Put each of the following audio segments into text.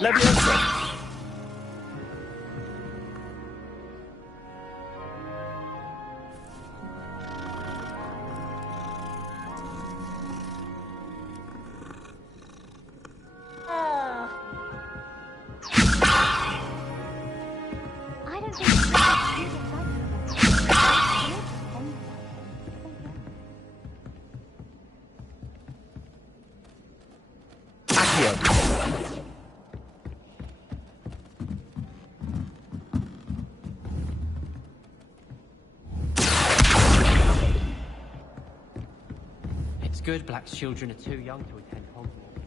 Leviosa! I don't think it's Accio! It's good Black's children are too young to attend Hogwarts.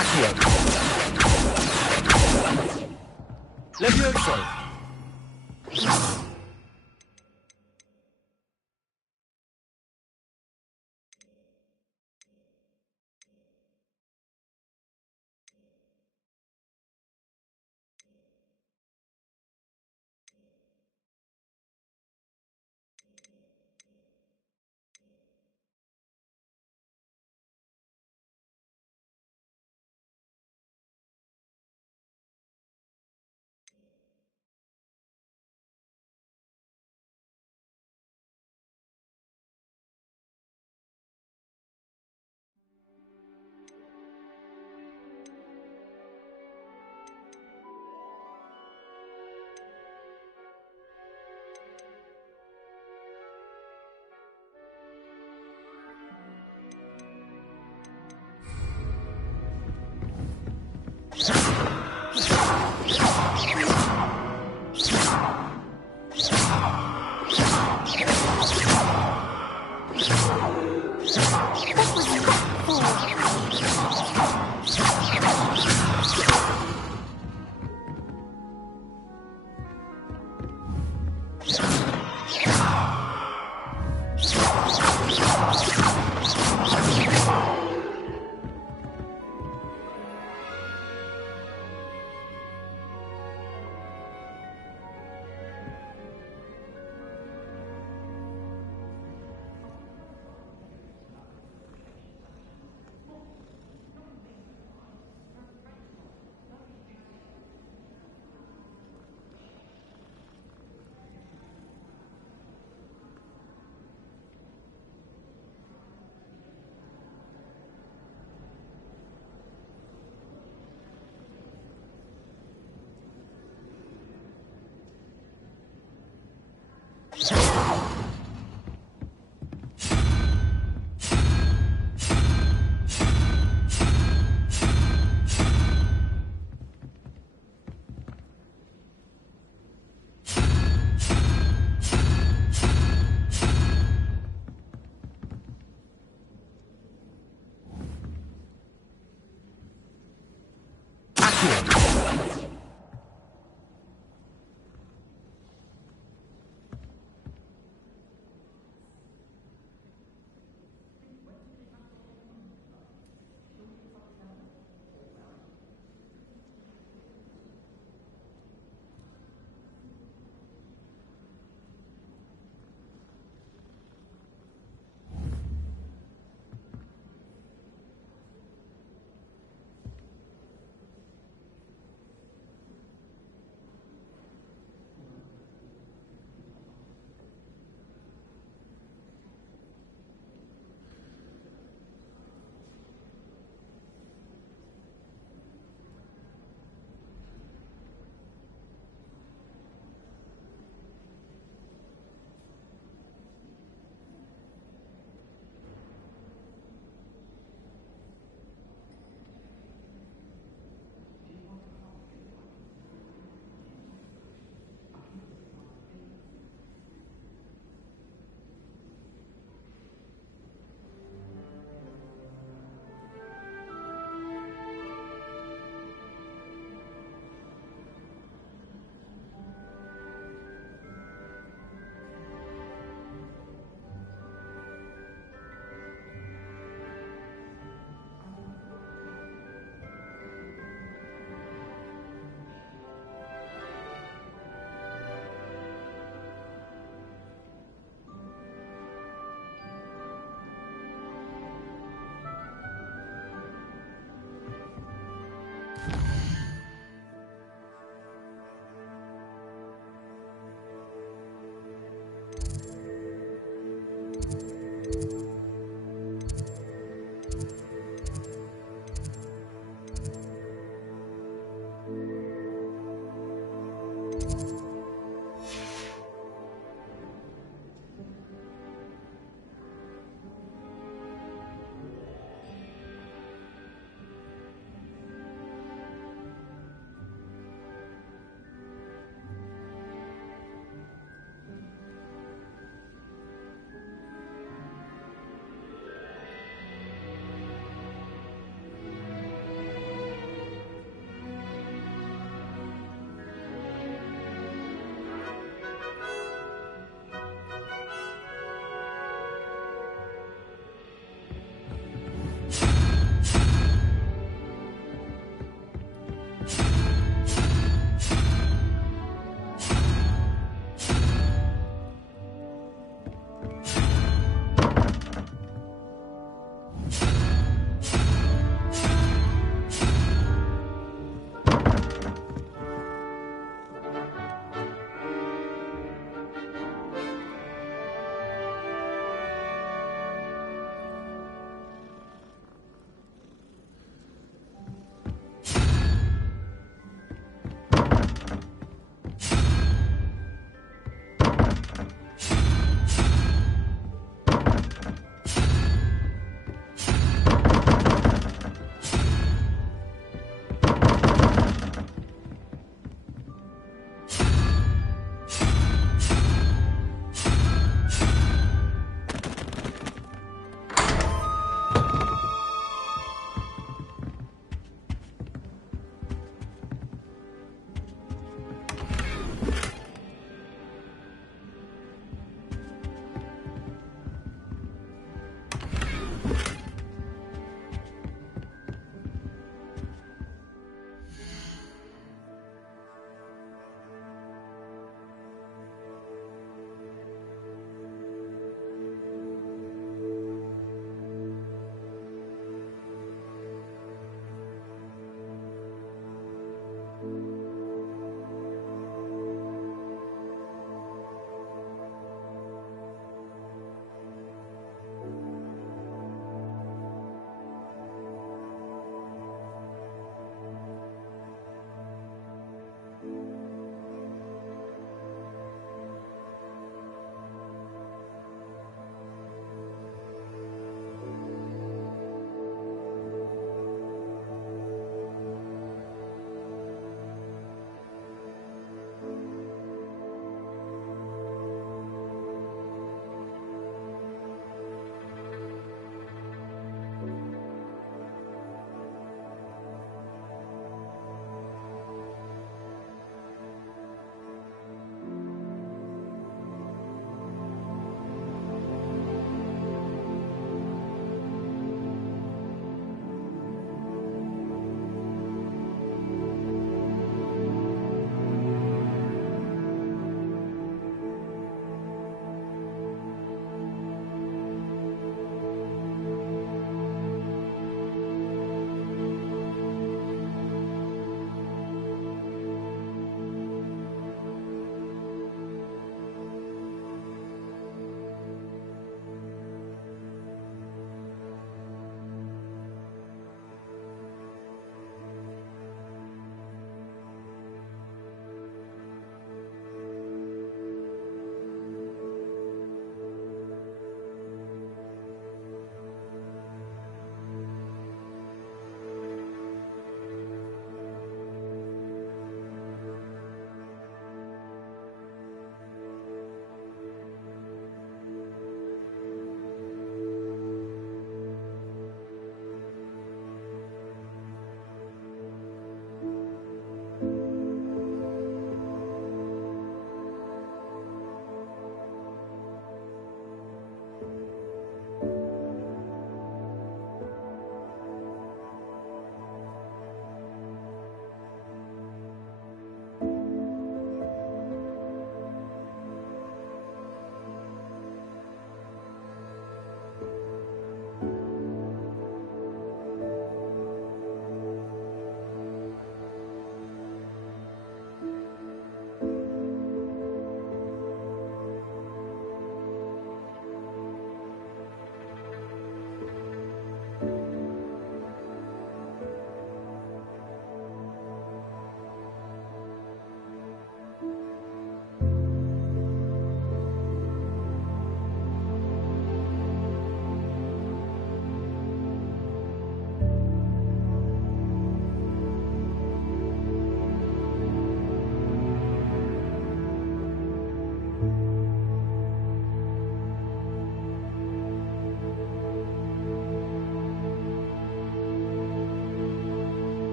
Accio! Leviosa!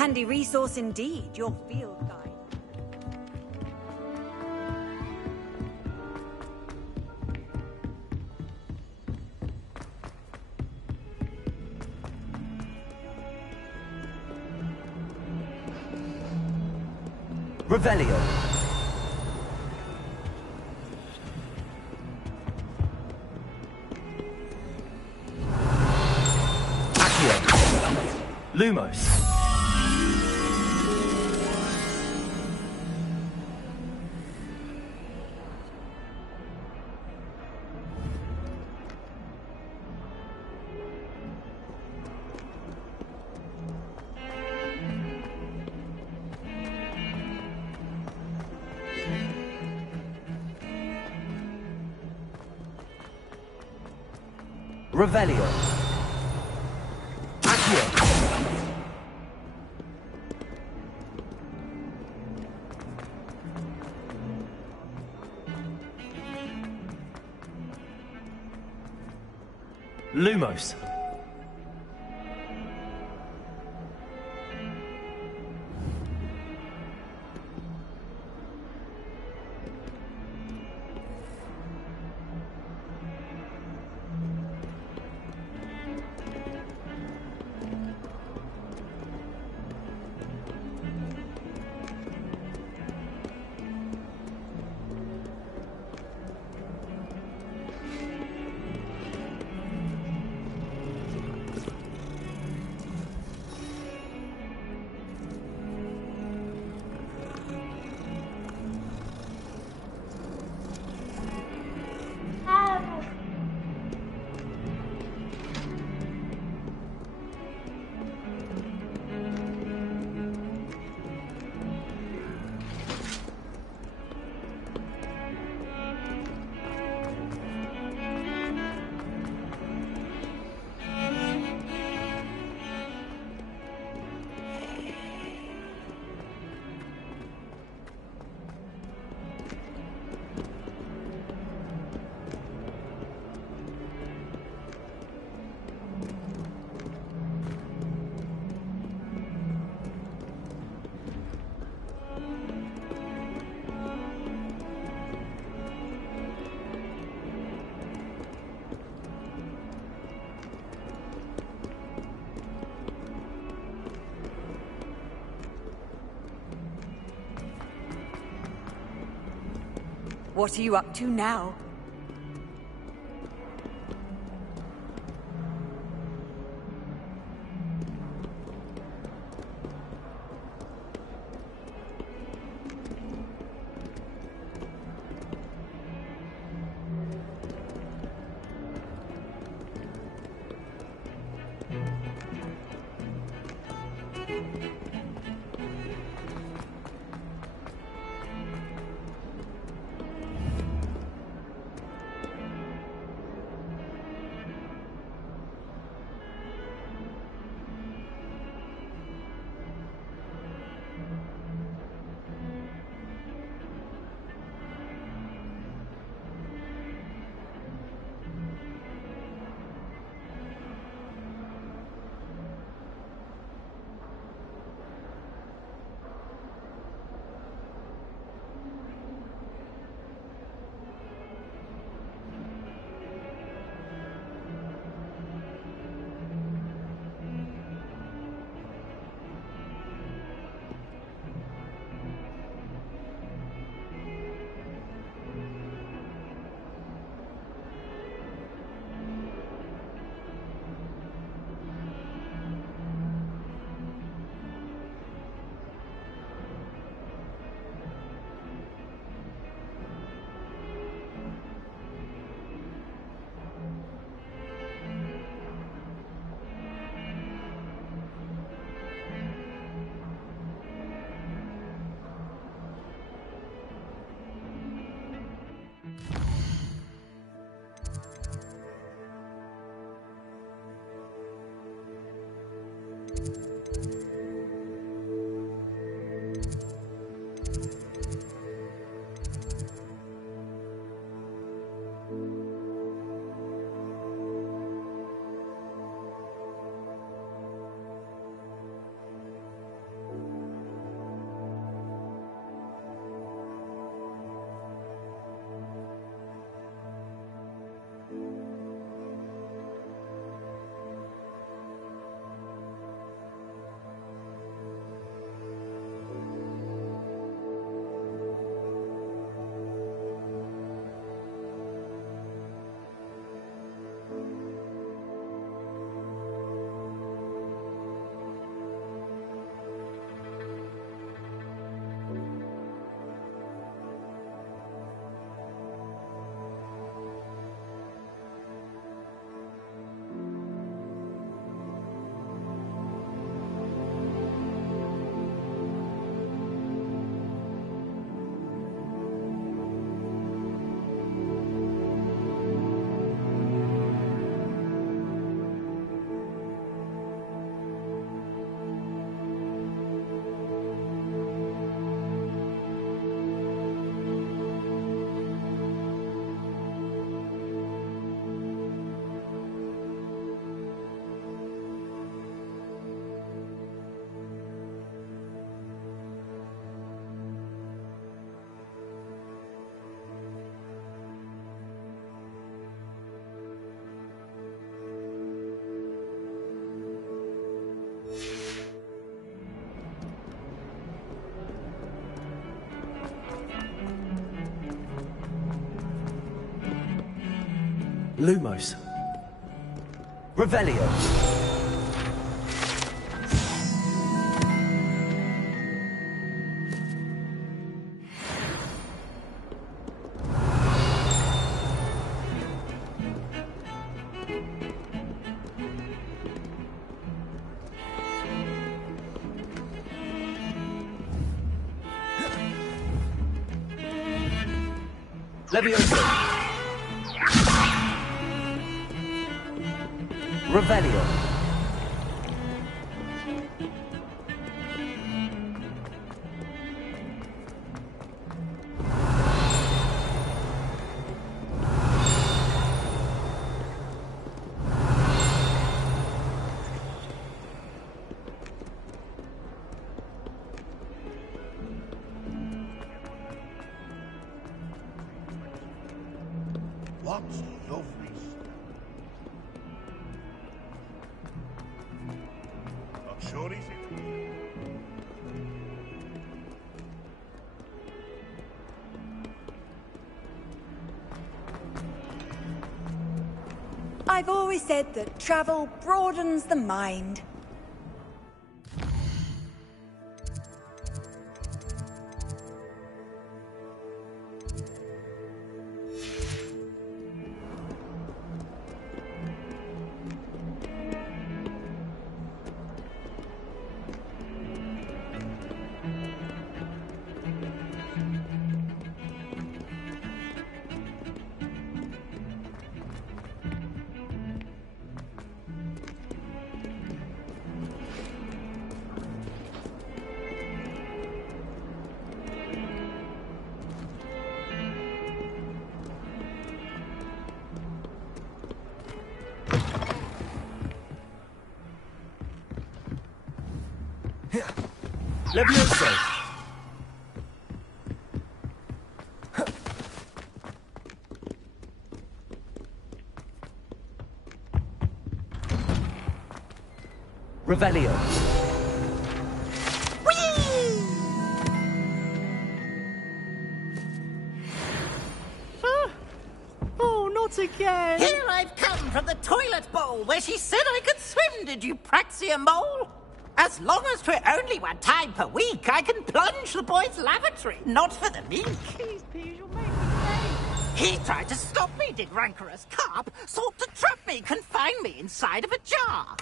Handy resource indeed, your field guide. Revelio. Accio. Lumos. Revelio. Accio. Lumos. What are you up to now? Lumos. Revelio. Levioso. Revelio. What's lovely? Not sure he's in. I've always said that travel broadens the mind. Levioso. Revelio. Oh, not again! Here I've come from the toilet bowl where she said I could swim, did you praxia mole? As long as 'twere only one time per week, I can plunge the boy's lavatory, not for the meek. Please, you'll make me He tried to stop me, did rancorous carp, sought to trap me, confine me inside of a jar.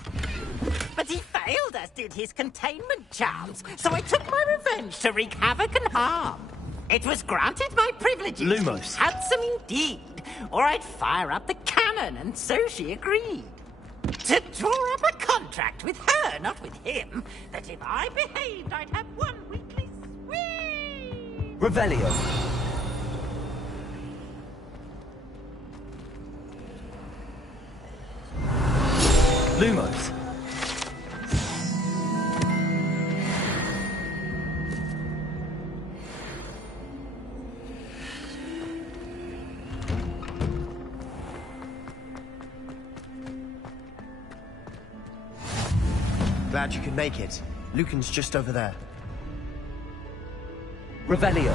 But he failed, as did his containment charms, so I took my revenge to wreak havoc and harm. It was granted my privileges. Lumos. Handsome indeed, or I'd fire up the cannon, and so she agreed. To draw up a contract with her, not with him, that if I behaved, I'd have one weekly swing. Revelio. Lumos. Glad you could make it. Lucan's just over there. Revelio.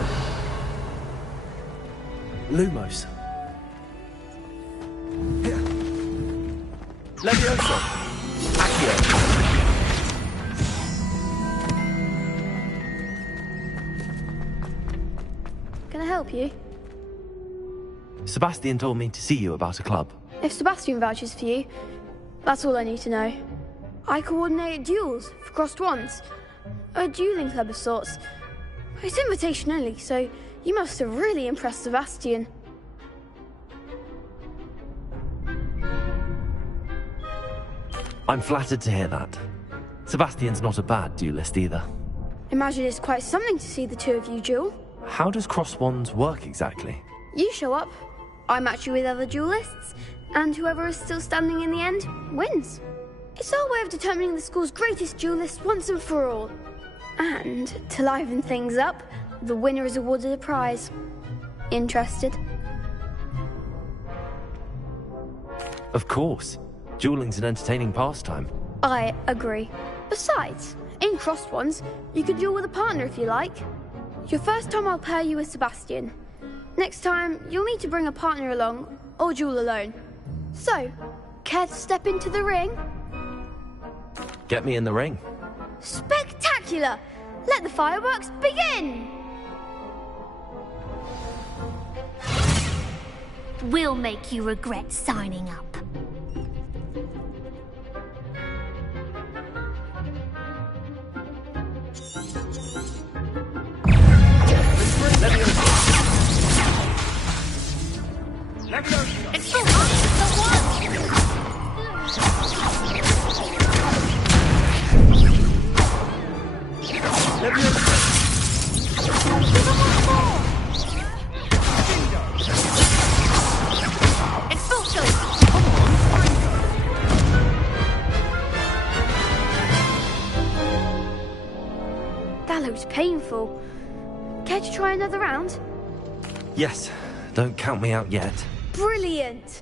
Lumos. Levioso. Accio. Can I help you? Sebastian told me to see you about a club. If Sebastian vouches for you, that's all I need to know. I coordinate duels for crossed wands. A dueling club of sorts. It's invitation only, so you must have really impressed Sebastian. I'm flattered to hear that. Sebastian's not a bad duelist either. Imagine it's quite something to see the two of you duel. How does cross wands work exactly? You show up, I match you with other duelists, and whoever is still standing in the end wins. It's our way of determining the school's greatest duelist once and for all. And, to liven things up, the winner is awarded a prize. Interested? Of course. Dueling's an entertaining pastime. I agree. Besides, in crossed ones, you could duel with a partner if you like. Your first time I'll pair you with Sebastian. Next time, you'll need to bring a partner along, or duel alone. So, care to step into the ring? Get me in the ring. Spectacular! Let the fireworks begin! We'll make you regret signing up. It's the one! That looks painful. Care to try another round? Yes, don't count me out yet. Brilliant!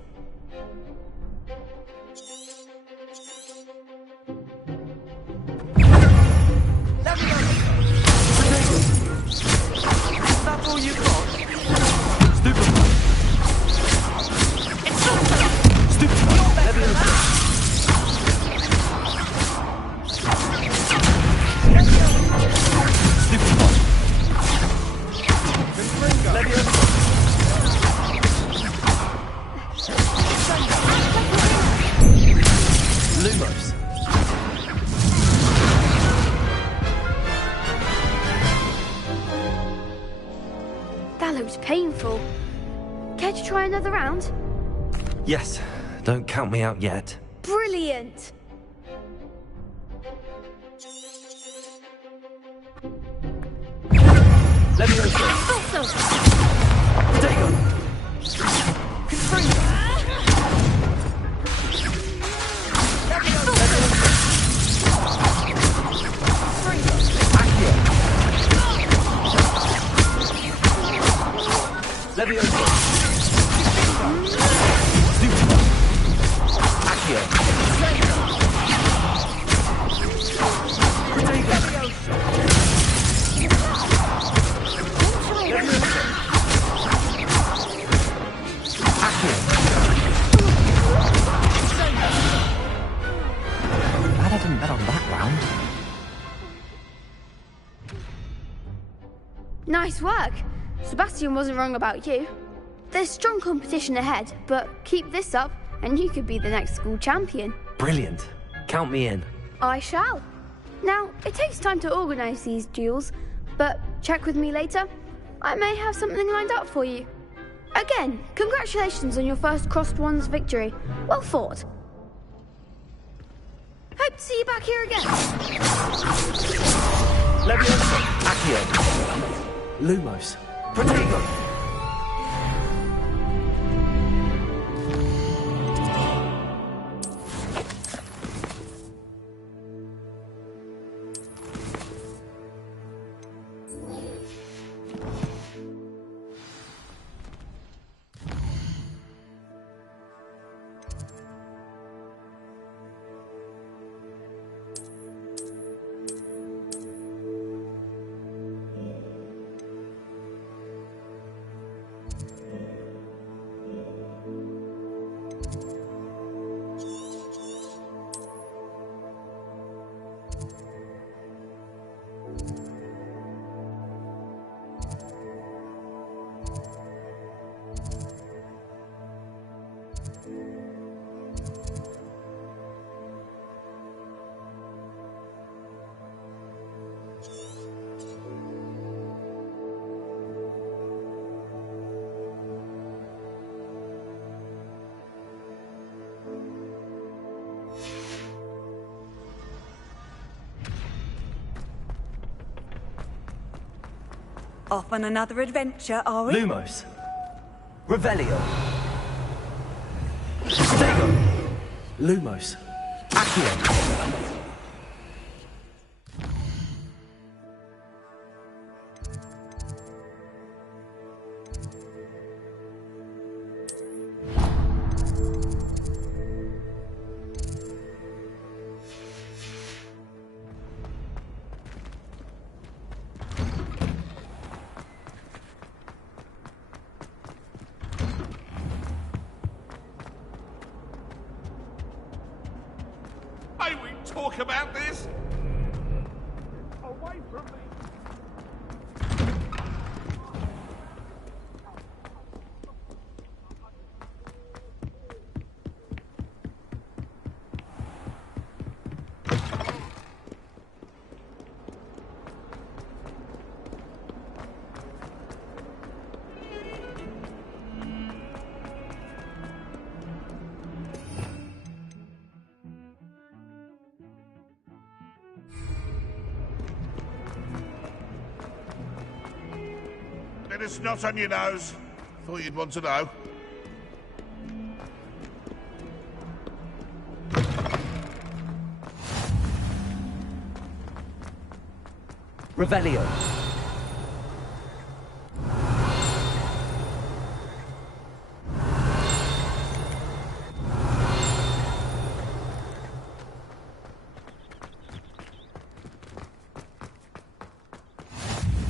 That's all you got? Stupid. Lumos. That looks painful. Care to try another round? Yes, don't count me out yet. Brilliant! Let me go. Take on. Leviosa. Accio. Glad I didn't bet on that round. Nice work! Sebastian wasn't wrong about you. There's strong competition ahead, but keep this up and you could be the next school champion. Brilliant. Count me in. I shall. Now, it takes time to organise these duels, but check with me later. I may have something lined up for you. Again, congratulations on your first Crossed Wands victory. Well fought. Hope to see you back here again. Leviosa. Accio. Lumos. Protego. Off on another adventure, are we? Lumos. Revelio. Stego. Lumos. Accio. talk about this? Away from me! Bit of snot on your nose. Thought you'd want to know. Revelio.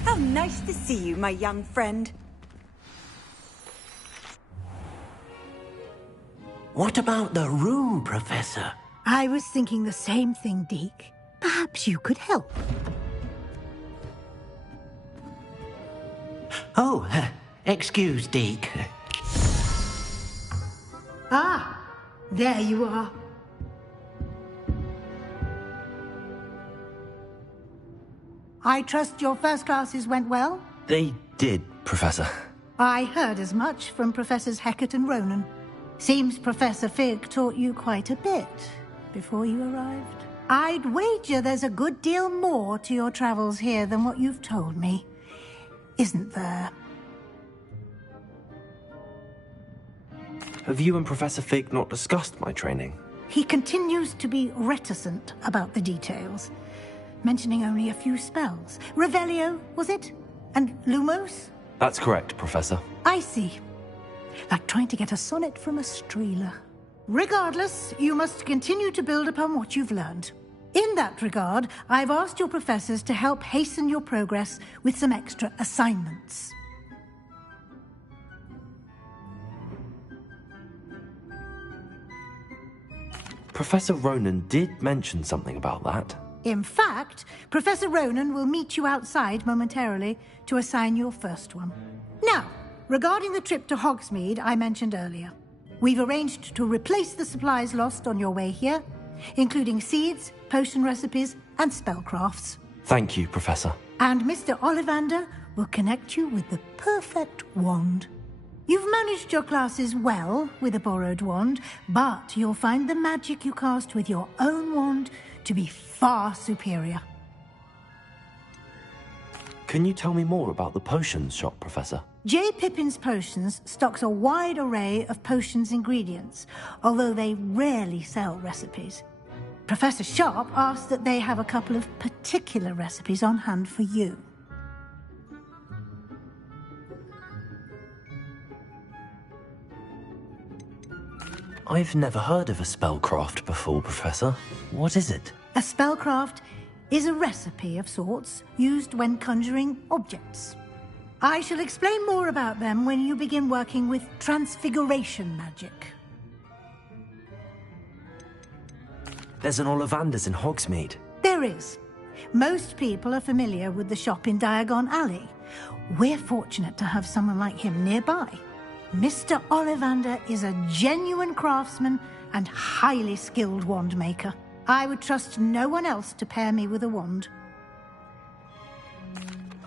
How nice to see you, my young friend. What about the room, Professor? I was thinking the same thing, Deke. Perhaps you could help. Oh, excuse, Deke. Ah, there you are. I trust your first classes went well? They did, Professor. I heard as much from Professors Hecat and Ronan. Seems Professor Fig taught you quite a bit before you arrived. I'd wager there's a good deal more to your travels here than what you've told me. Isn't there? Have you and Professor Fig not discussed my training? He continues to be reticent about the details, mentioning only a few spells. Revelio, was it? And Lumos? That's correct, Professor. I see. Like trying to get a sonnet from a streeler. Regardless, you must continue to build upon what you've learned. In that regard, I've asked your professors to help hasten your progress with some extra assignments. Professor Ronan did mention something about that. In fact, Professor Ronan will meet you outside momentarily to assign your first one. Now, regarding the trip to Hogsmeade I mentioned earlier, we've arranged to replace the supplies lost on your way here, including seeds, potion recipes, and spellcrafts. Thank you, Professor. And Mr. Ollivander will connect you with the perfect wand. You've managed your classes well with a borrowed wand, but you'll find the magic you cast with your own wand to be far superior. Can you tell me more about the potions shop, Professor? J. Pippin's Potions stocks a wide array of potions ingredients, although they rarely sell recipes. Professor Sharp asked that they have a couple of particular recipes on hand for you. I've never heard of a spellcraft before, Professor. What is it? A spellcraft is a recipe of sorts used when conjuring objects. I shall explain more about them when you begin working with transfiguration magic. There's an Ollivander's in Hogsmeade. There is. Most people are familiar with the shop in Diagon Alley. We're fortunate to have someone like him nearby. Mr. Ollivander is a genuine craftsman and highly skilled wand maker. I would trust no one else to pair me with a wand.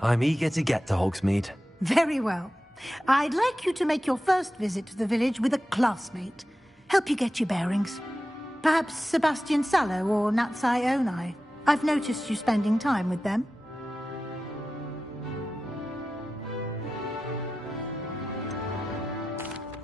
I'm eager to get to Hogsmeade. Very well. I'd like you to make your first visit to the village with a classmate. Help you get your bearings. Perhaps Sebastian Sallow or Natsai Onai. I've noticed you spending time with them.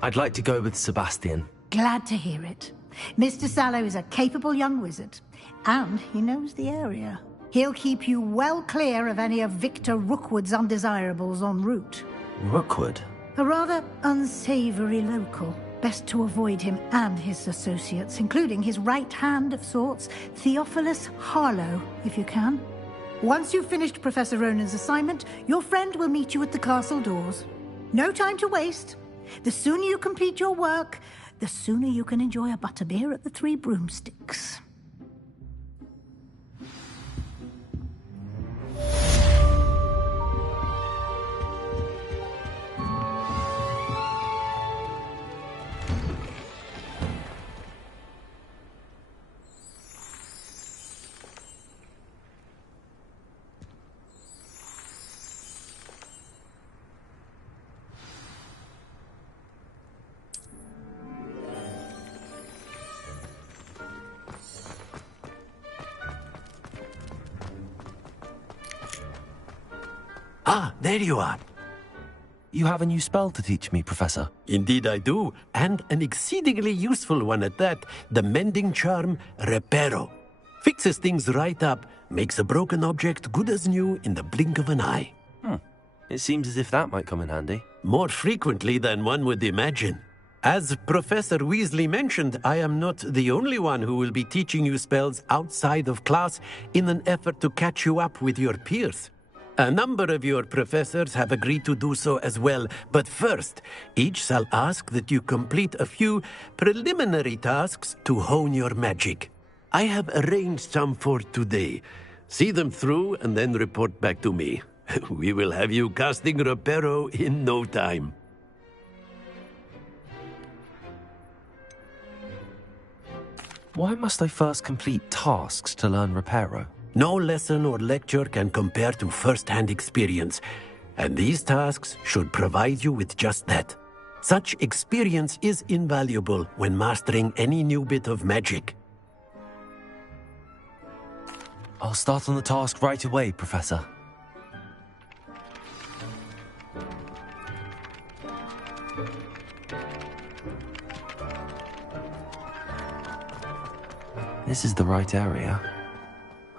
I'd like to go with Sebastian. Glad to hear it. Mr. Sallow is a capable young wizard, and he knows the area. He'll keep you well clear of any of Victor Rookwood's undesirables en route. Rookwood? A rather unsavory local. Best to avoid him and his associates, including his right hand of sorts, Theophilus Harlow, if you can. Once you've finished Professor Ronan's assignment, your friend will meet you at the castle doors. No time to waste. The sooner you complete your work, the sooner you can enjoy a butterbeer at the Three Broomsticks. Ah, there you are. You have a new spell to teach me, Professor? Indeed I do, and an exceedingly useful one at that. The mending charm, Reparo. Fixes things right up, makes a broken object good as new in the blink of an eye. It seems as if that might come in handy. More frequently than one would imagine. As Professor Weasley mentioned, I am not the only one who will be teaching you spells outside of class in an effort to catch you up with your peers. A number of your professors have agreed to do so as well, but first, each shall ask that you complete a few preliminary tasks to hone your magic. I have arranged some for today. See them through and then report back to me. We will have you casting Reparo in no time. Why must I first complete tasks to learn Reparo? No lesson or lecture can compare to first-hand experience, and these tasks should provide you with just that. Such experience is invaluable when mastering any new bit of magic. I'll start on the task right away, Professor. This is the right area.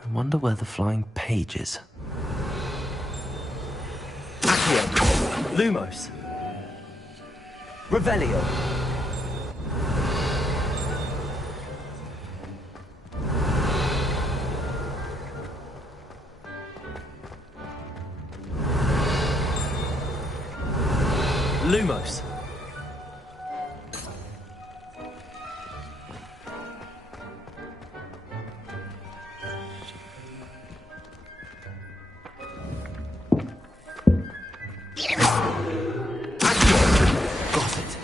I wonder where the flying page is. Accio. Lumos. Revelio. Lumos. Got it.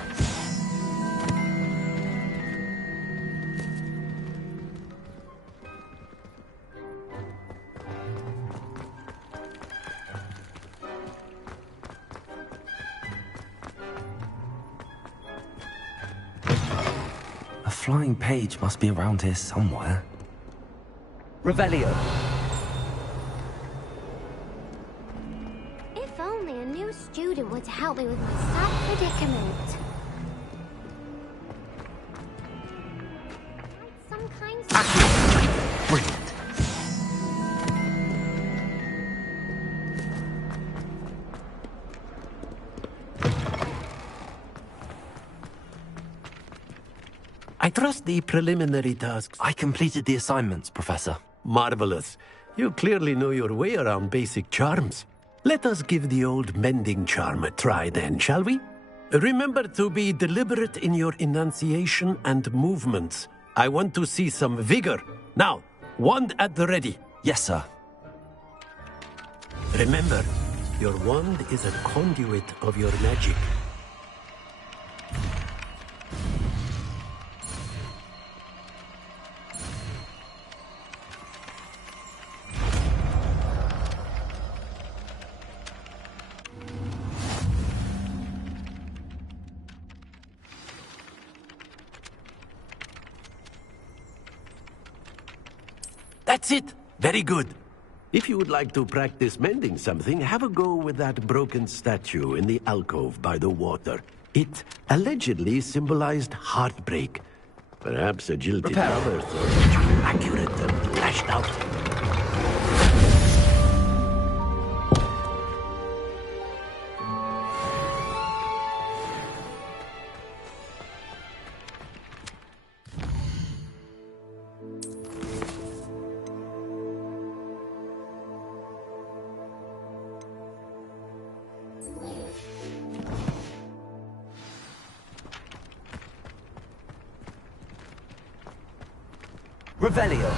A flying page must be around here somewhere. Revelio. If only a new student were to help me with my sad predicament. Some kind of... Brilliant. I trust the preliminary tasks. I completed the assignments, Professor. Marvelous. You clearly know your way around basic charms. Let us give the old mending charm a try then, shall we? Remember to be deliberate in your enunciation and movements. I want to see some vigor. Now, wand at the ready. Yes, sir. Remember, your wand is a conduit of your magic. That's it! Very good. If you would like to practice mending something, have a go with that broken statue in the alcove by the water. It allegedly symbolized heartbreak. Perhaps a jilted lover thought it too accurate and lashed out. Revelio.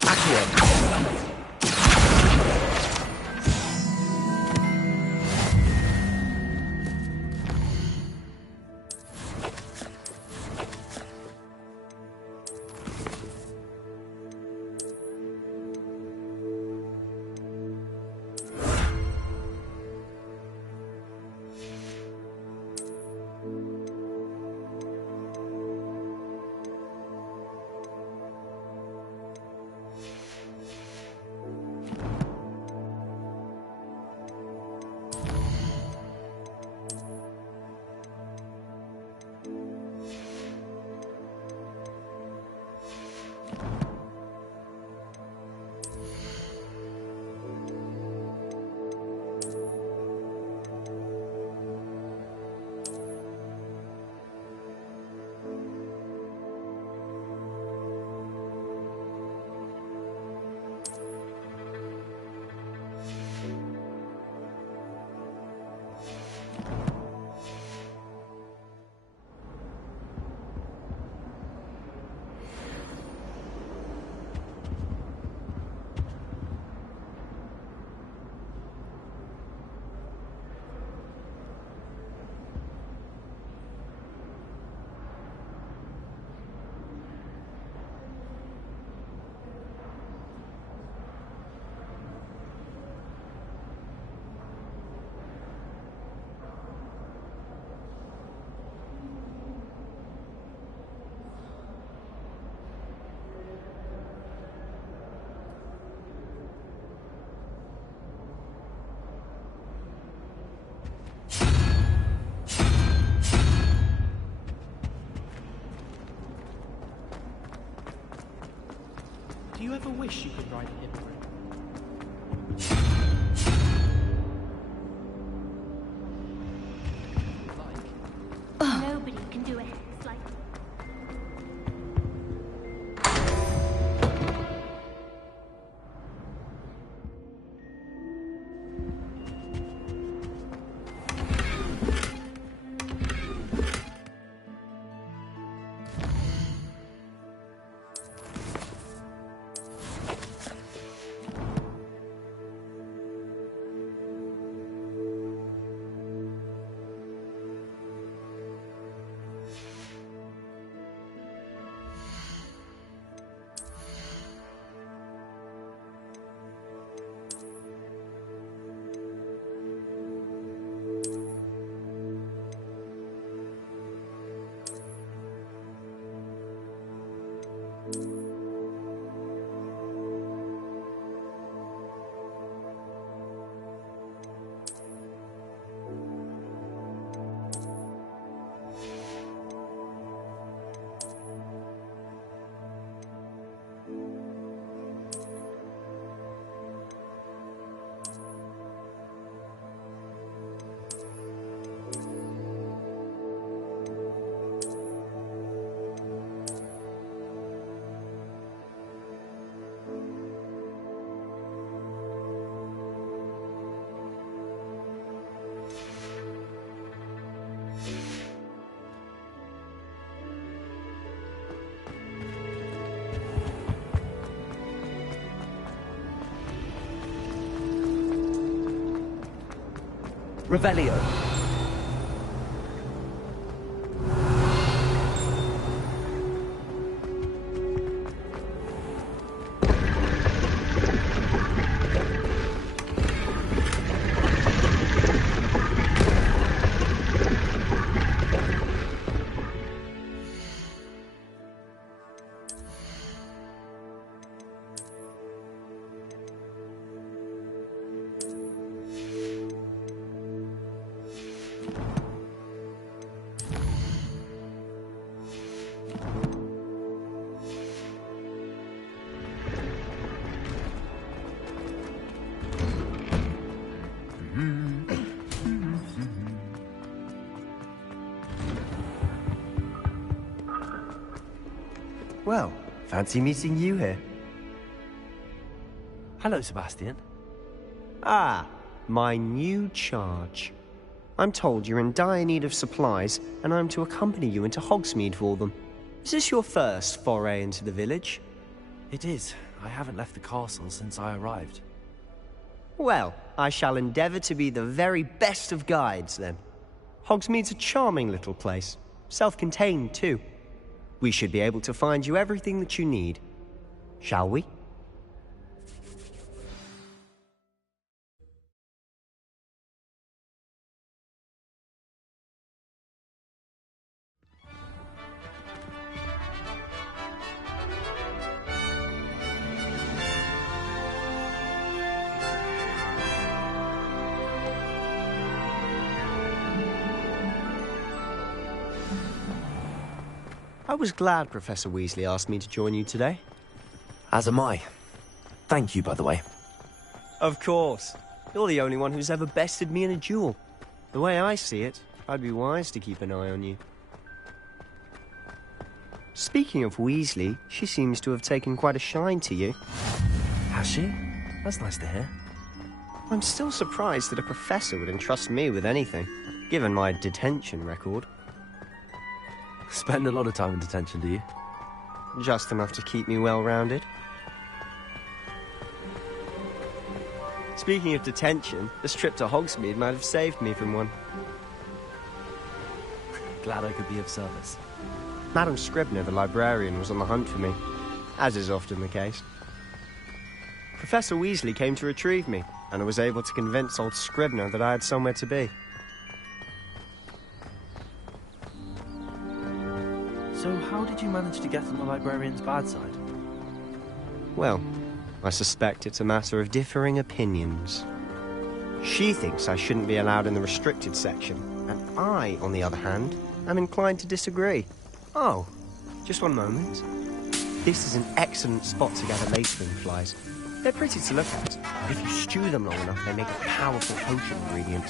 Accio. you ever wish you could ride a hippogriff? Nobody can do a hex like Revelio. Well, fancy meeting you here. Hello, Sebastian. Ah, my new charge. I'm told you're in dire need of supplies, and I'm to accompany you into Hogsmeade for them. Is this your first foray into the village? It is. I haven't left the castle since I arrived. Well, I shall endeavour to be the very best of guides, then. Hogsmeade's a charming little place. Self-contained, too. We should be able to find you everything that you need. Shall we? I was glad Professor Weasley asked me to join you today. As am I. Thank you, by the way. Of course. You're the only one who's ever bested me in a duel. The way I see it, I'd be wise to keep an eye on you. Speaking of Weasley, she seems to have taken quite a shine to you. Has she? That's nice to hear. I'm still surprised that a professor would entrust me with anything, given my detention record. Spend a lot of time in detention, do you? Just enough to keep me well-rounded. Speaking of detention, this trip to Hogsmeade might have saved me from one. Glad I could be of service. Madam Scribner, the librarian, was on the hunt for me, as is often the case. Professor Weasley came to retrieve me, and I was able to convince old Scribner that I had somewhere to be. So how did you manage to get on the librarian's bad side? Well, I suspect it's a matter of differing opinions. She thinks I shouldn't be allowed in the restricted section, and I, on the other hand, am inclined to disagree. Oh, just one moment. This is an excellent spot to gather lacewing flies. They're pretty to look at, but if you stew them long enough, they make a powerful potion ingredient.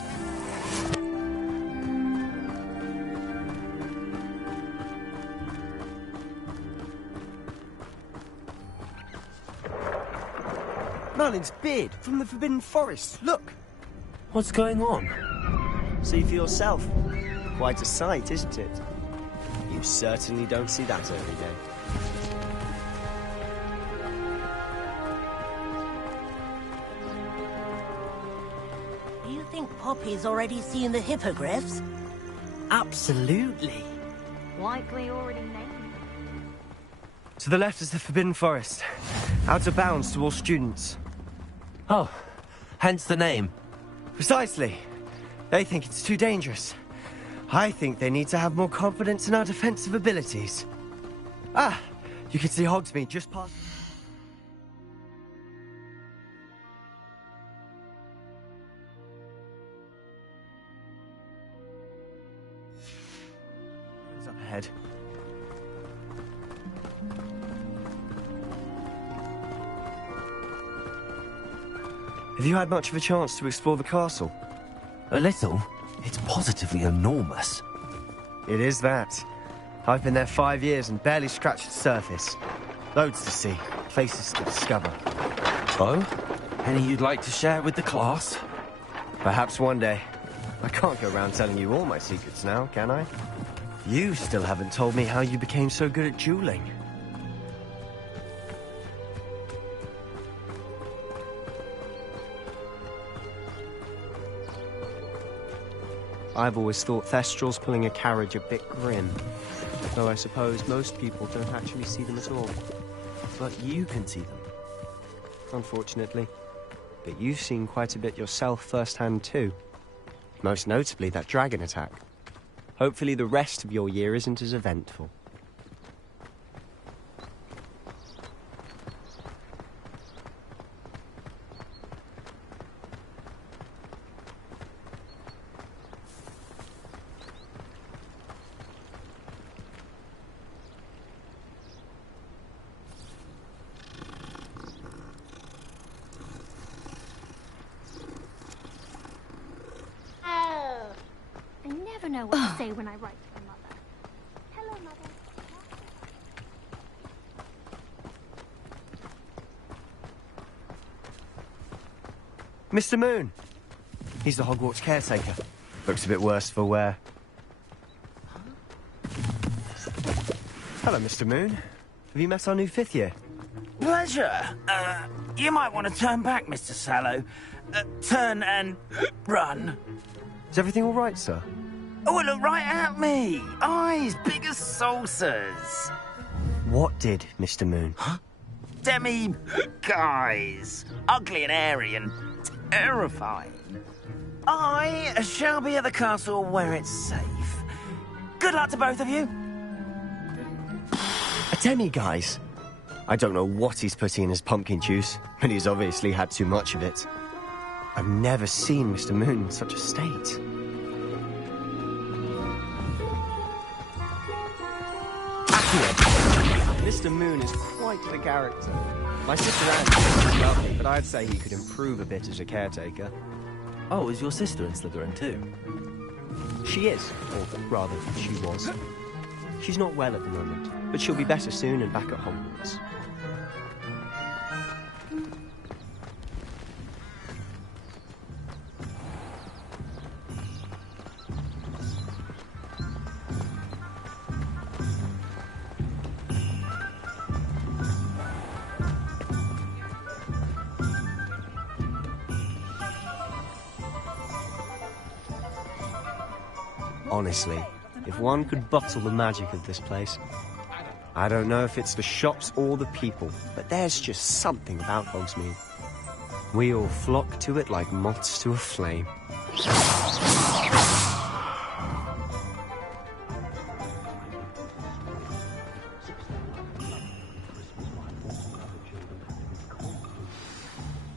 Merlin's beard from the Forbidden Forest. Look! What's going on? See for yourself. Quite a sight, isn't it? You certainly don't see that every day. Do you think Poppy's already seen the hippogriffs? Absolutely. Likely already named. To the left is the Forbidden Forest. Out of bounds to all students. Oh, hence the name. Precisely. They think it's too dangerous. I think they need to have more confidence in our defensive abilities. Ah, you can see Hogsmeade just past... Up ahead. Have you had much of a chance to explore the castle? A little. It's positively enormous. It is that. I've been there 5 years and barely scratched the surface. Loads to see, places to discover. Oh? Any you'd like to share with the class? Perhaps one day. I can't go around telling you all my secrets now, can I? You still haven't told me how you became so good at dueling. I've always thought Thestrals pulling a carriage a bit grim, though I suppose most people don't actually see them at all. But you can see them. Unfortunately. But you've seen quite a bit yourself firsthand too. Most notably that dragon attack. Hopefully the rest of your year isn't as eventful. I never know what to say when I write to my mother. Hello, Mother. Mr. Moon! He's the Hogwarts caretaker. Looks a bit worse for wear. Hello, Mr. Moon. Have you met our new 5th year? Pleasure. You might want to turn back, Mr. Sallow. Turn and run. Is everything all right, sir? Oh, look right at me. Eyes big as saucers. What did, Mr. Moon? Huh? Demi guys. Ugly and airy and terrifying. I shall be at the castle where it's safe. Good luck to both of you. A demi-guise? I don't know what he's putting in his pumpkin juice, but he's obviously had too much of it. I've never seen Mr. Moon in such a state. Mr. Moon is quite the character. My sister Anne is lovely, but I'd say he could improve a bit as a caretaker. Oh, is your sister in Slytherin too? She is, or rather, she was. She's not well at the moment, but she'll be better soon and back at Hogwarts. Honestly, if one could bottle the magic of this place. I don't know if it's the shops or the people, but there's just something about Hogsmeade. We all flock to it like moths to a flame.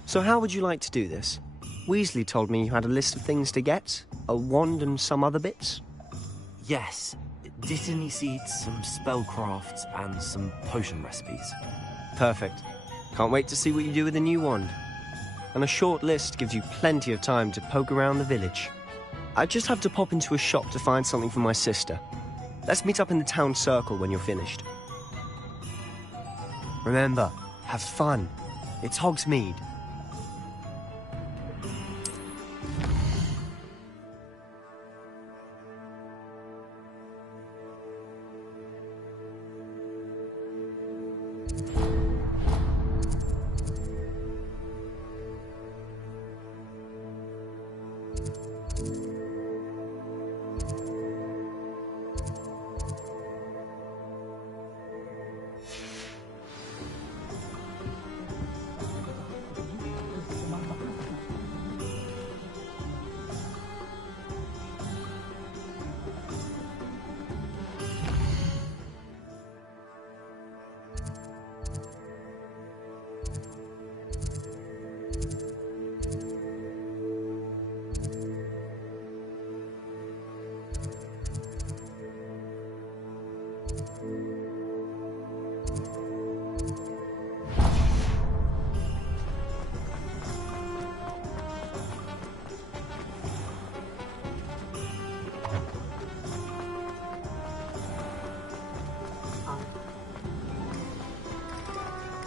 So how would you like to do this? Weasley told me you had a list of things to get, a wand and some other bits. Yes, Dittany seeds, some spellcrafts, and some potion recipes. Perfect. Can't wait to see what you do with the new wand. And a short list gives you plenty of time to poke around the village. I just have to pop into a shop to find something for my sister. Let's meet up in the town circle when you're finished. Remember, have fun. It's Hogsmeade.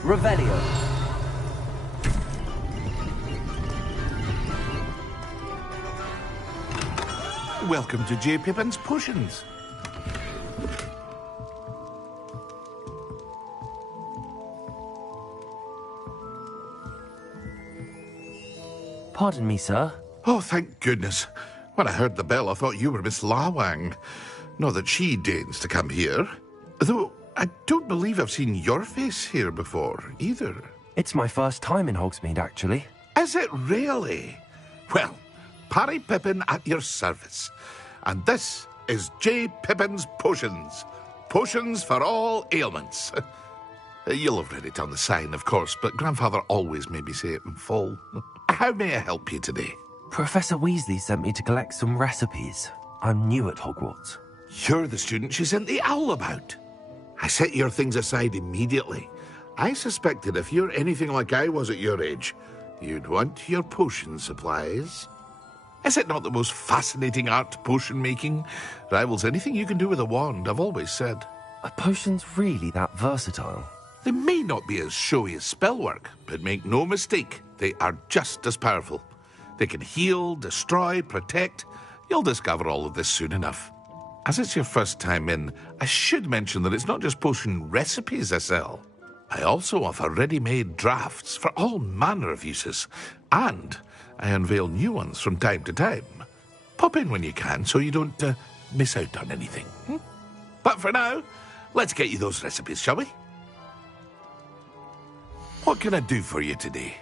Revelio. Welcome to J. Pippin's Potions. Pardon me, sir. Oh, thank goodness. When I heard the bell, I thought you were Miss Lawang. Not that she deigns to come here. Though I don't believe I've seen your face here before, either. It's my first time in Hogsmeade, actually. Is it really? Well, Parry Pippin at your service. And this is J. Pippin's Potions. Potions for all ailments. You'll have read it on the sign, of course, but Grandfather always made me say it in full. How may I help you today? Professor Weasley sent me to collect some recipes. I'm new at Hogwarts. You're the student she sent the owl about. I set your things aside immediately. I suspected if you're anything like I was at your age, you'd want your potion supplies. Is it not the most fascinating art, potion making? Rivals anything you can do with a wand, I've always said. Are potions really that versatile? They may not be as showy as spellwork, but make no mistake, they are just as powerful. They can heal, destroy, protect. You'll discover all of this soon enough. As it's your first time in, I should mention that it's not just potion recipes I sell. I also offer ready-made drafts for all manner of uses, and I unveil new ones from time to time. Pop in when you can so you don't miss out on anything. But for now, let's get you those recipes, shall we? What can I do for you today?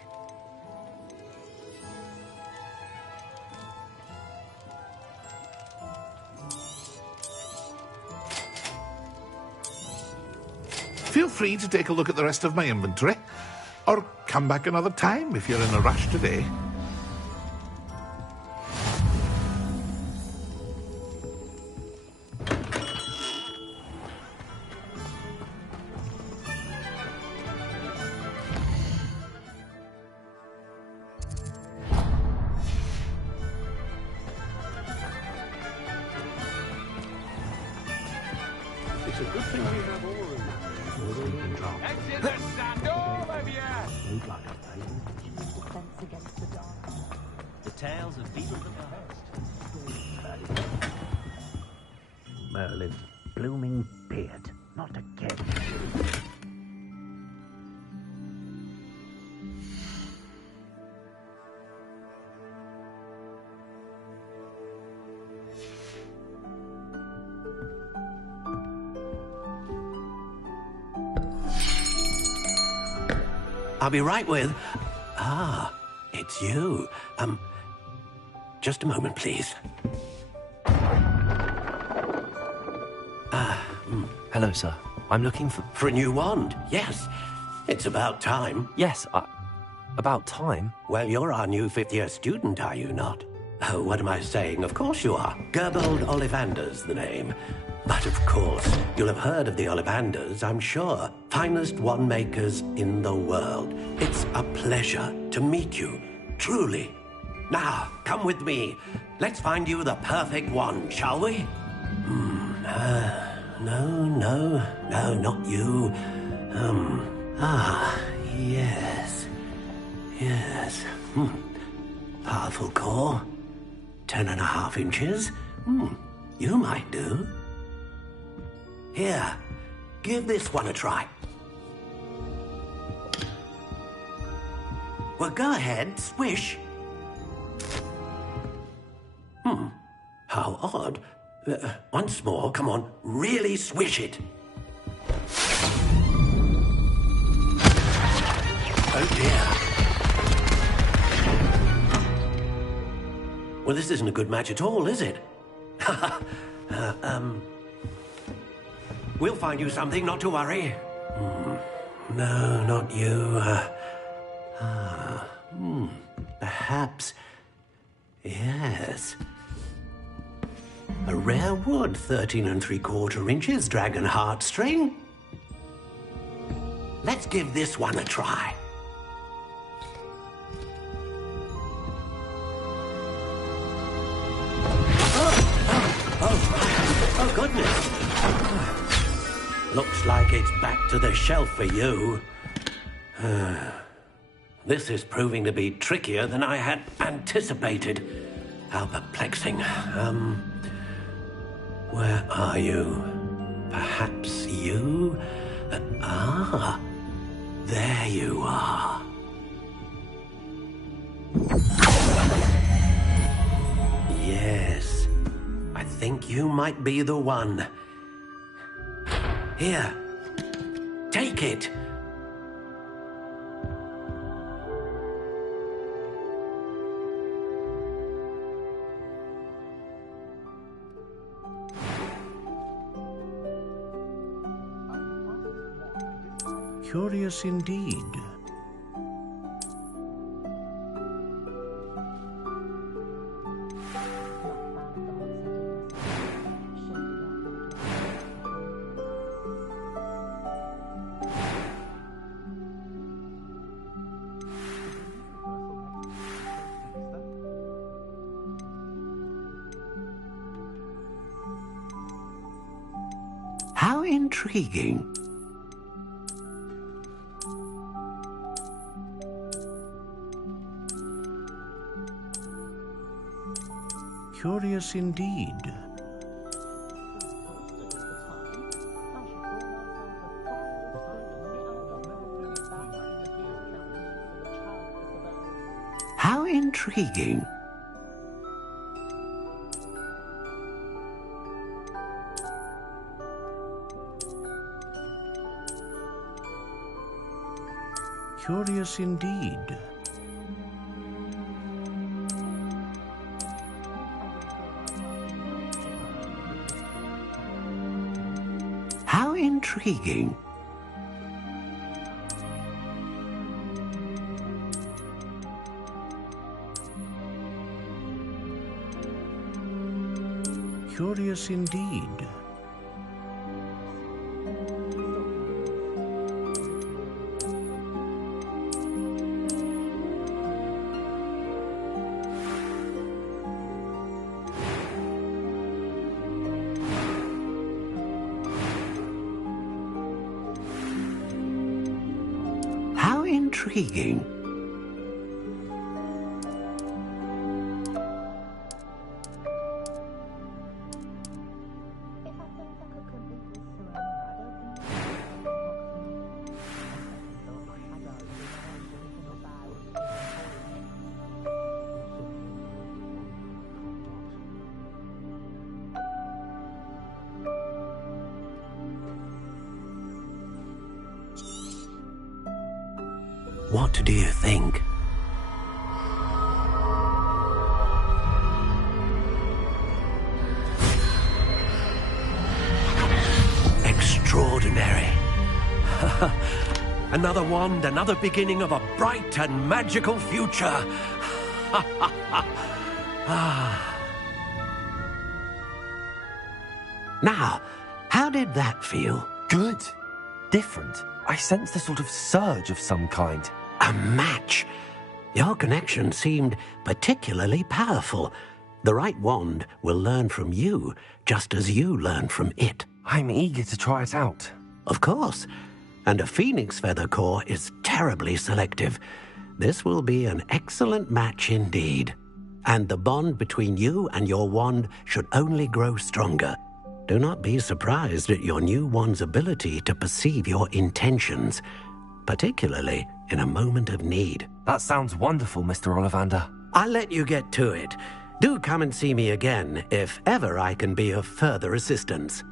Feel free to take a look at the rest of my inventory, or come back another time if you're in a rush today. It's a good thing we have all room. Exit the door, Olivia! The tales of people of the past. Merlin's blooming beard. Not again. I'll be right with... Ah, it's you. Just a moment, please. Hello, sir. I'm looking for... For a new wand, yes. It's about time. Yes, about time? Well, you're our new fifth-year student, are you not? Oh, what am I saying? Of course you are. Gerbold Ollivander's the name. But of course, you'll have heard of the Ollivanders, I'm sure. Finest wand makers in the world. It's a pleasure to meet you, truly. Now, come with me. Let's find you the perfect wand, shall we? No, not you. Yes. Powerful core. 10.5 inches. You might do. Here, give this one a try. Well, go ahead, swish. How odd. Once more, come on, really swish it. Oh dear. Well, this isn't a good match at all, is it? We'll find you something, not to worry. No, not you. Perhaps. Yes. A rare wood, 13 3/4 inches, dragon heartstring. Let's give this one a try. Oh, goodness. Looks like it's back to the shelf for you. This is proving to be trickier than I had anticipated. How perplexing. Where are you? Perhaps you? There you are. Yes, I think you might be the one. Here, take it. Curious indeed. How intriguing. Curious indeed. How intriguing. Curious indeed. How intriguing. Curious indeed. How intriguing. What do you think? Extraordinary. Another wand, another beginning of a bright and magical future. Now, how did that feel? Good. Different. I sensed a sort of surge of some kind. A match. Your connection seemed particularly powerful. The right wand will learn from you, just as you learn from it. I'm eager to try it out. Of course. And a phoenix feather core is terribly selective. This will be an excellent match indeed. And the bond between you and your wand should only grow stronger. Do not be surprised at your new wand's ability to perceive your intentions, particularly in a moment of need. That sounds wonderful, Mr. Ollivander. I'll let you get to it. Do come and see me again if ever I can be of further assistance.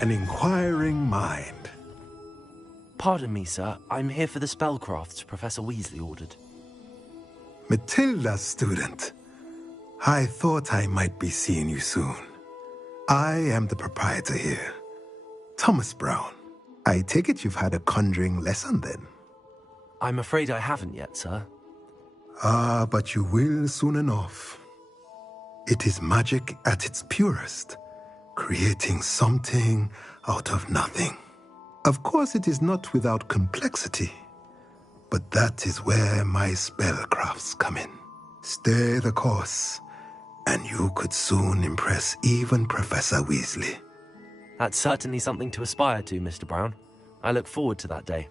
An inquiring mind. Pardon me, sir. I'm here for the spellcrafts Professor Weasley ordered. Matilda's student. I thought I might be seeing you soon. I am the proprietor here, Thomas Brown. I take it you've had a conjuring lesson then? I'm afraid I haven't yet, sir. Ah, but you will soon enough. It is magic at its purest, creating something out of nothing. Of course, it is not without complexity, but that is where my spellcrafts come in. Stay the course, and you could soon impress even Professor Weasley. That's certainly something to aspire to, Mr. Brown. I look forward to that day.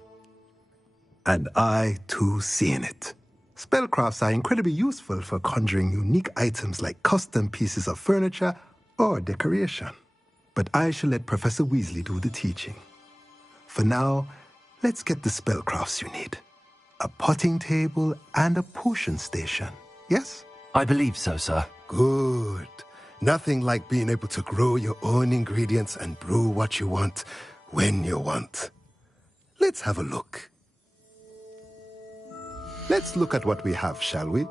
And I, too, seeing it. Spellcrafts are incredibly useful for conjuring unique items like custom pieces of furniture or decoration. But I shall let Professor Weasley do the teaching. For now, let's get the spellcrafts you need. A potting table and a potion station, yes? I believe so, sir. Good. Nothing like being able to grow your own ingredients and brew what you want when you want. Let's have a look. Let's look at what we have, shall we?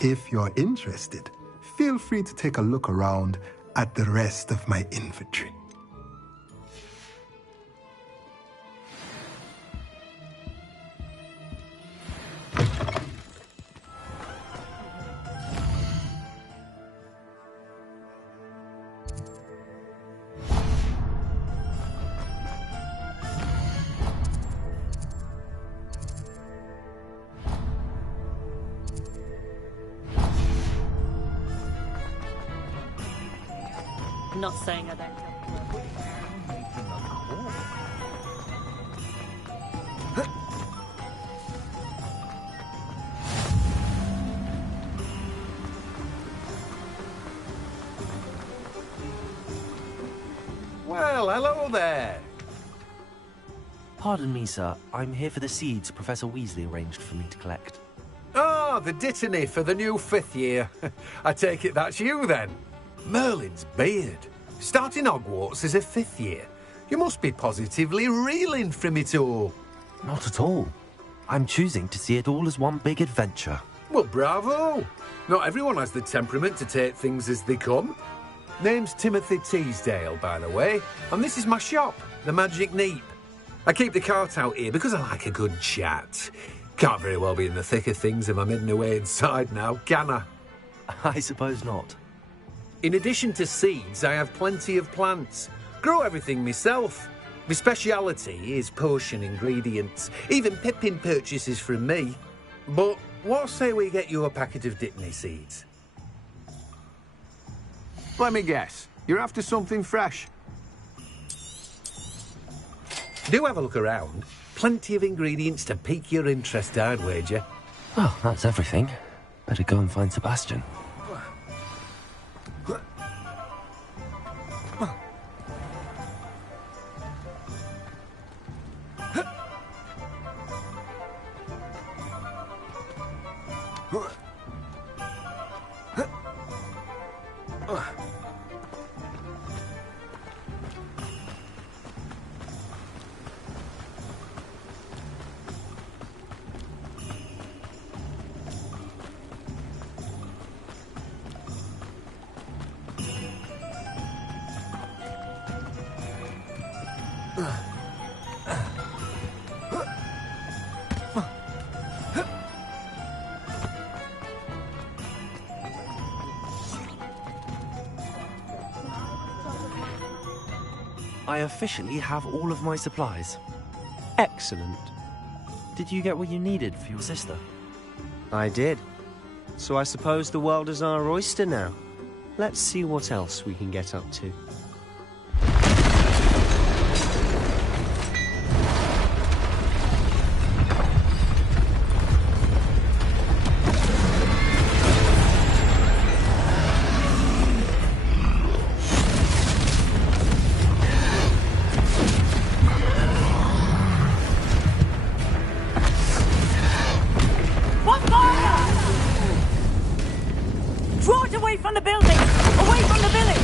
If you're interested, feel free to take a look around at the rest of my inventory. Not saying I don't. Well, hello there. Pardon me, sir. I'm here for the seeds Professor Weasley arranged for me to collect. Ah, the dittany for the new 5th year. I take it that's you, then. Merlin's beard. Starting Hogwarts as a 5th year. You must be positively reeling from it all. Not at all. I'm choosing to see it all as one big adventure. Well, bravo. Not everyone has the temperament to take things as they come. Name's Timothy Teasdale, by the way, and this is my shop, the Magic Neep. I keep the cart out here because I like a good chat. Can't very well be in the thick of things if I'm hidden away inside now, can I? I suppose not. In addition to seeds, I have plenty of plants. Grow everything myself. My speciality is potion ingredients. Even Pippin purchases from me. But what say we get you a packet of Dittany seeds? Let me guess. You're after something fresh. Do have a look around. Plenty of ingredients to pique your interest, I'd wager. Well, that's everything. Better go and find Sebastian. I officially have all of my supplies. Excellent. Did you get what you needed for your sister? I did. So I suppose the world is our oyster now. Let's see what else we can get up to. Draw it away from the building! Away from the village!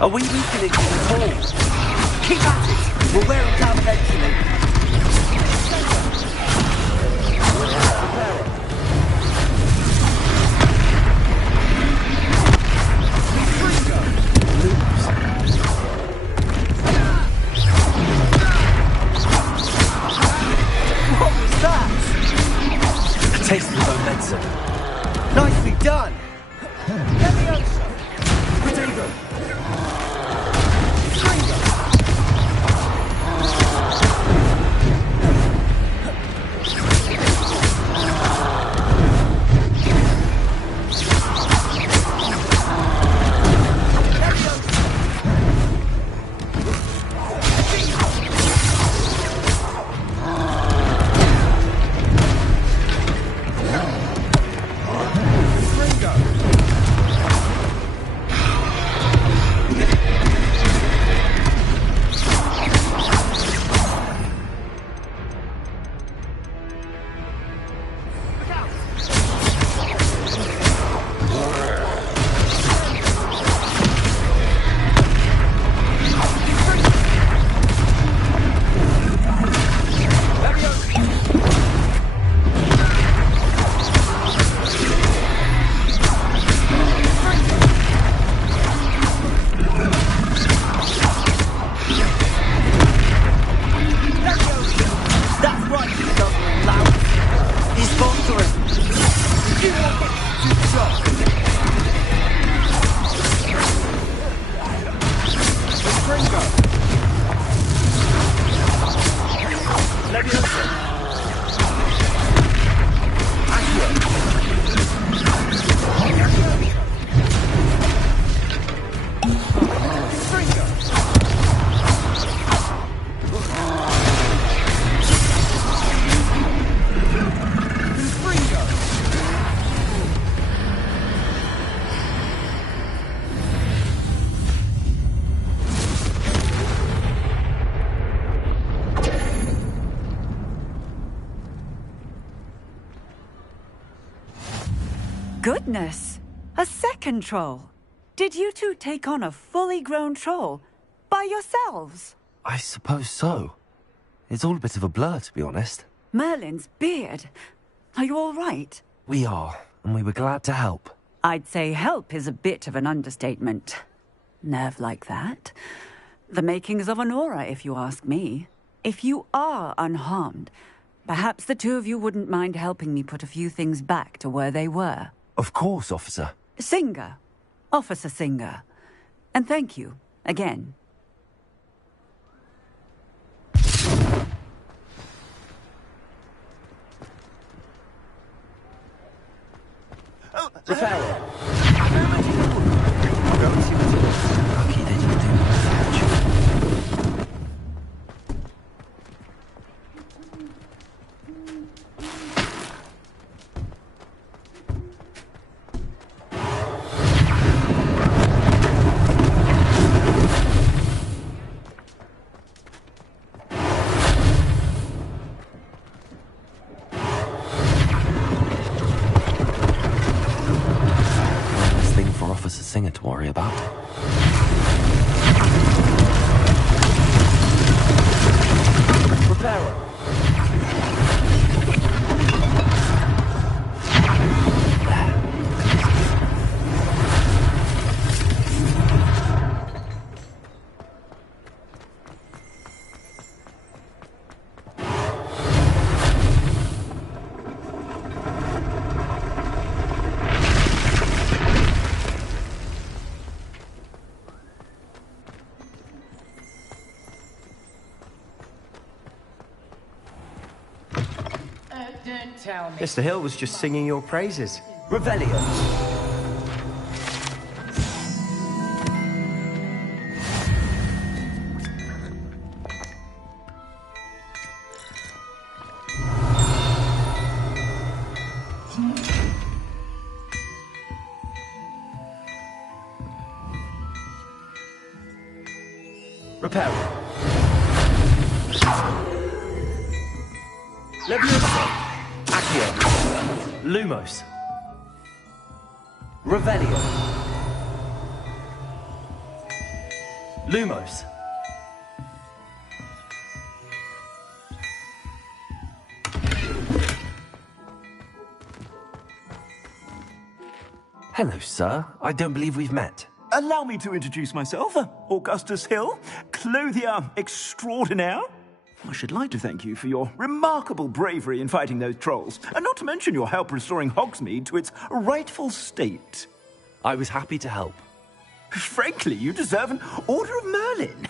Are we weakening them at all? Keep at it! We'll wear them down eventually. What was that? A taste of your own medicine. Nicely done! Leviosa! Protego! goodness! A second troll! Did you two take on a fully grown troll by yourselves? I suppose so. It's all a bit of a blur, to be honest. Merlin's beard. Are you all right? We are, and we were glad to help. I'd say help is a bit of an understatement. Nerve like that. The makings of an aura, if you ask me. If you are unharmed, perhaps the two of you wouldn't mind helping me put a few things back to where they were. Of course, officer. Singer. Officer Singer. And thank you, again. Repair. Singer to worry about. Repairer. Mr. Hill was just singing your praises. Revelio. Repair. Leviosa. Accio. Lumos. Revelio. Lumos. Hello, sir. I don't believe we've met. Allow me to introduce myself, Augustus Hill, clothier extraordinaire. I should like to thank you for your remarkable bravery in fighting those trolls, and not to mention your help restoring Hogsmeade to its rightful state. I was happy to help. Frankly, you deserve an Order of Merlin.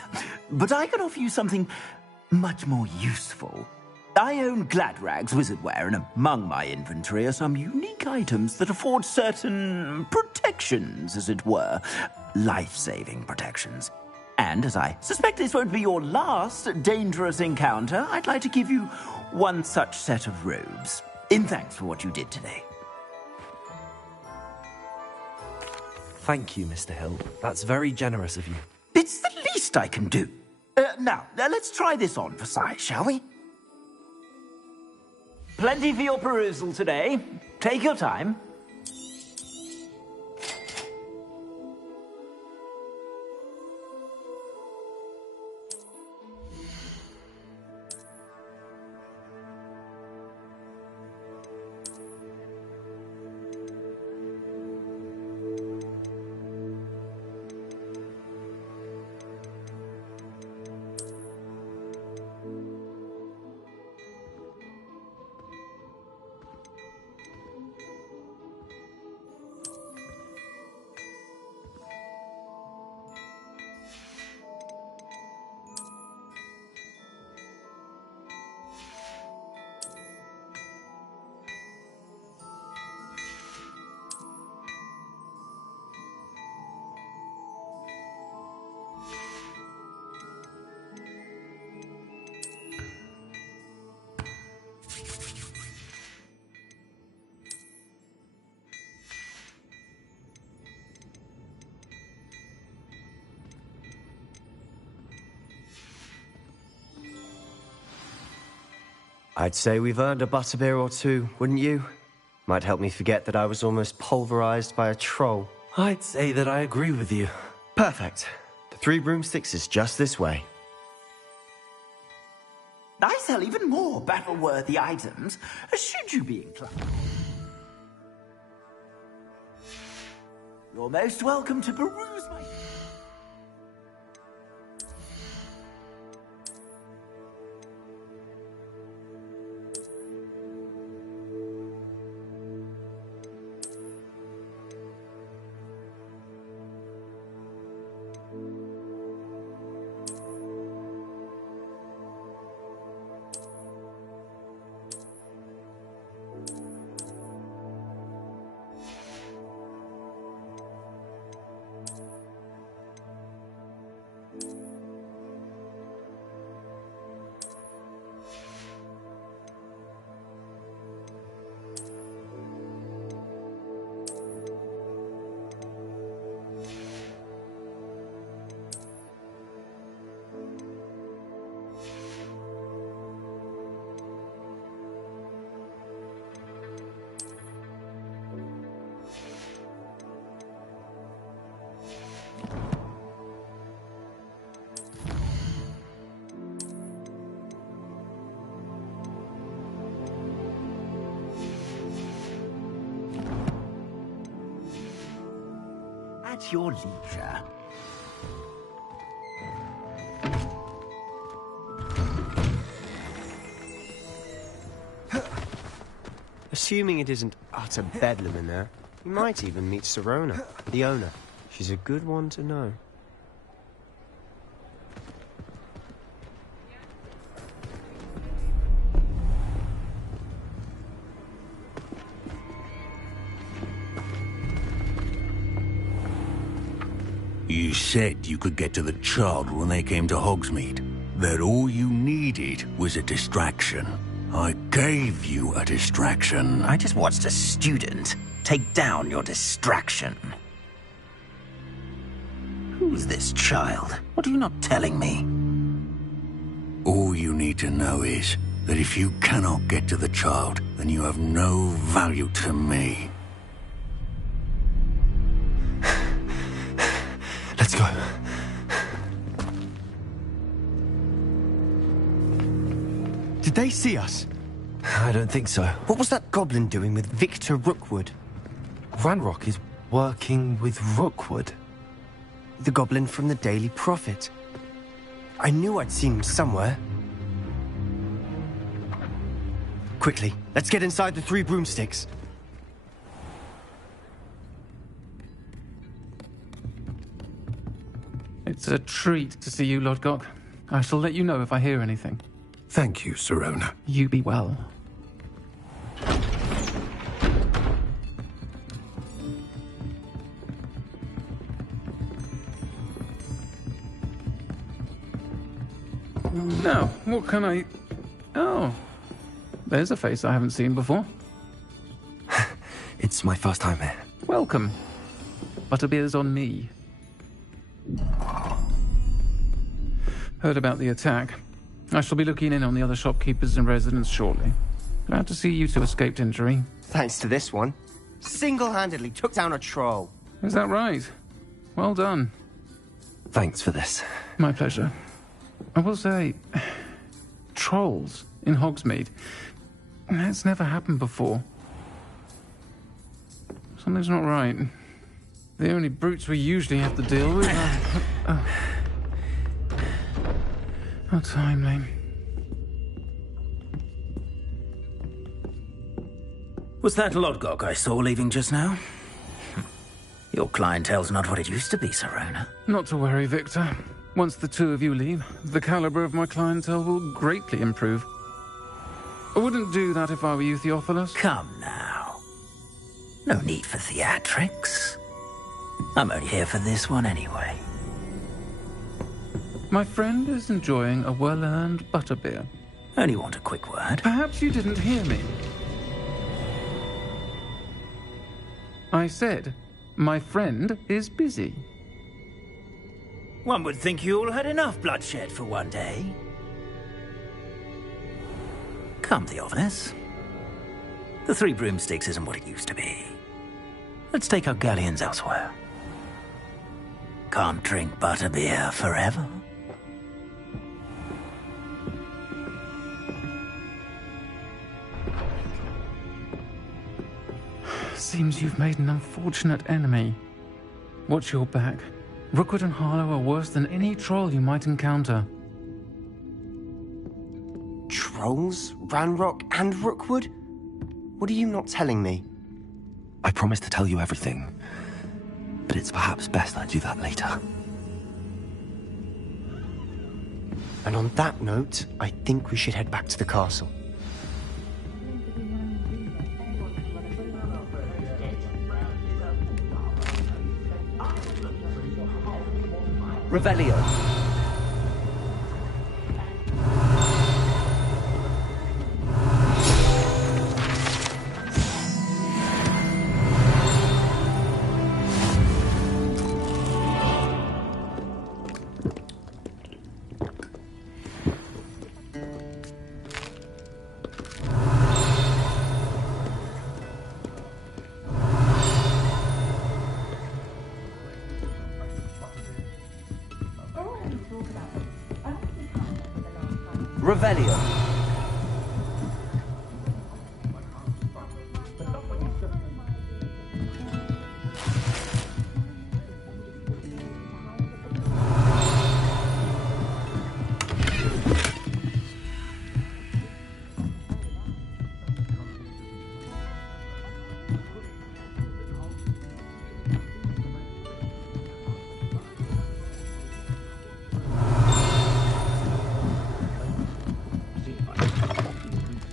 But I can offer you something much more useful. I own Gladrag's wizardware, and among my inventory are some unique items that afford certain protections, as it were. Life-saving protections. And as I suspect this won't be your last dangerous encounter, I'd like to give you one such set of robes, in thanks for what you did today. Thank you, Mr. Hill. That's very generous of you. It's the least I can do. Now, let's try this on for size, shall we? Plenty for your perusal today. Take your time. I'd say we've earned a butterbeer or two, wouldn't you? Might help me forget that I was almost pulverized by a troll. I'd say that I agree with you. Perfect. The 3 broomsticks is just this way. I sell even more battle-worthy items, should you be inclined. You're most welcome to peruse my... At your leisure. Assuming it isn't utter bedlam in there, you might even meet Sirona, the owner. She's a good one to know. You said you could get to the child when they came to Hogsmeade. That all you needed was a distraction. I gave you a distraction. I just watched a student take down your distraction. Who's this child? What are you not telling me? All you need to know is that if you cannot get to the child, then you have no value to me. Let's go. Did they see us? I don't think so. What was that goblin doing with Victor Rookwood? Ranrock is working with Rookwood. The goblin from the Daily Prophet. I knew I'd seen him somewhere. Quickly, let's get inside the 3 broomsticks. It's a treat to see you, Lodgok. I shall let you know if I hear anything. Thank you, Sirona. You be well. Now, what can I... Oh, there's a face I haven't seen before. It's my first time here. Welcome. Butterbeer's on me. Heard about the attack. I shall be looking in on the other shopkeepers and residents shortly. Glad to see you two escaped injury. Thanks to this one. Single-handedly took down a troll. Is that right? Well done. Thanks for this. My pleasure. I will say, trolls in Hogsmeade. That's never happened before. Something's not right. The only brutes we usually have to deal with are... How timely. Was that Lodgok I saw leaving just now? Your clientele's not what it used to be, Sirona. Not to worry, Victor. Once the 2 of you leave, the caliber of my clientele will greatly improve. I wouldn't do that if I were you, Theophilus. Come now. No need for theatrics. I'm only here for this one anyway. My friend is enjoying a well-earned butterbeer. Only want a quick word. Perhaps you didn't hear me. I said, my friend is busy. One would think you all had enough bloodshed for one day. Come, Theophilus. The Three Broomsticks isn't what it used to be. Let's take our galleons elsewhere. Can't drink butterbeer forever. Seems you've made an unfortunate enemy. Watch your back. Rookwood and Harlow are worse than any troll you might encounter. Trolls? Ranrock and Rookwood? What are you not telling me? I promised to tell you everything, but it's perhaps best I do that later. And on that note, I think we should head back to the castle. Revelio. Revelio.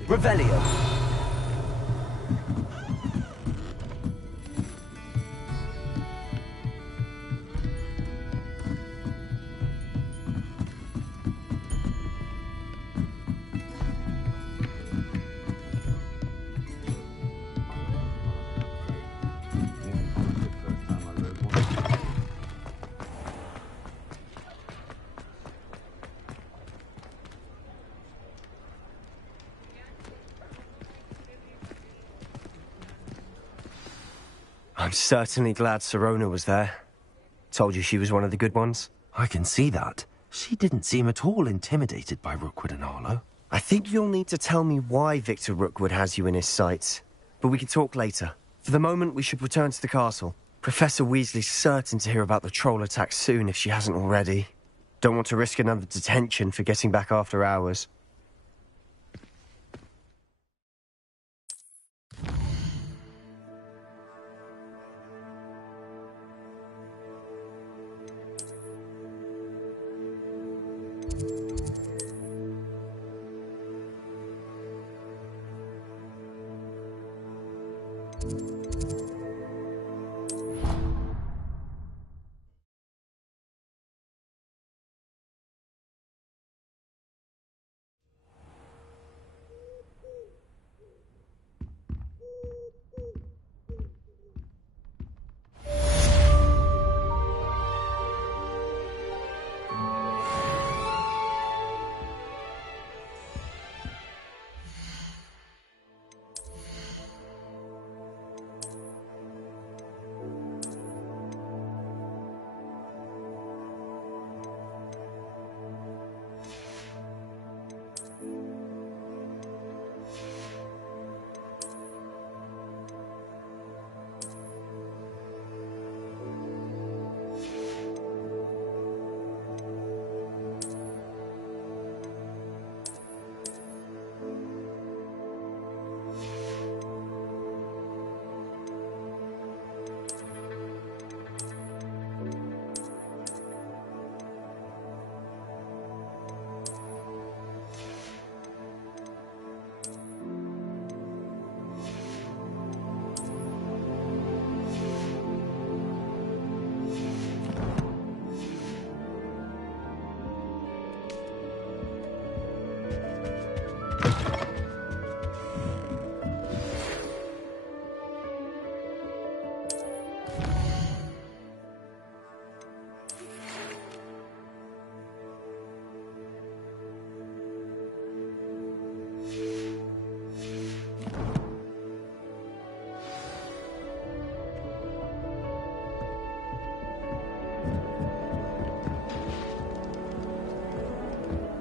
Revelio. I'm certainly glad Sirona was there. Told you she was one of the good ones. I can see that. She didn't seem at all intimidated by Rookwood and Harlow. I think you'll need to tell me why Victor Rookwood has you in his sights. But we can talk later. For the moment, we should return to the castle. Professor Weasley's certain to hear about the troll attack soon if she hasn't already. Don't want to risk another detention for getting back after hours.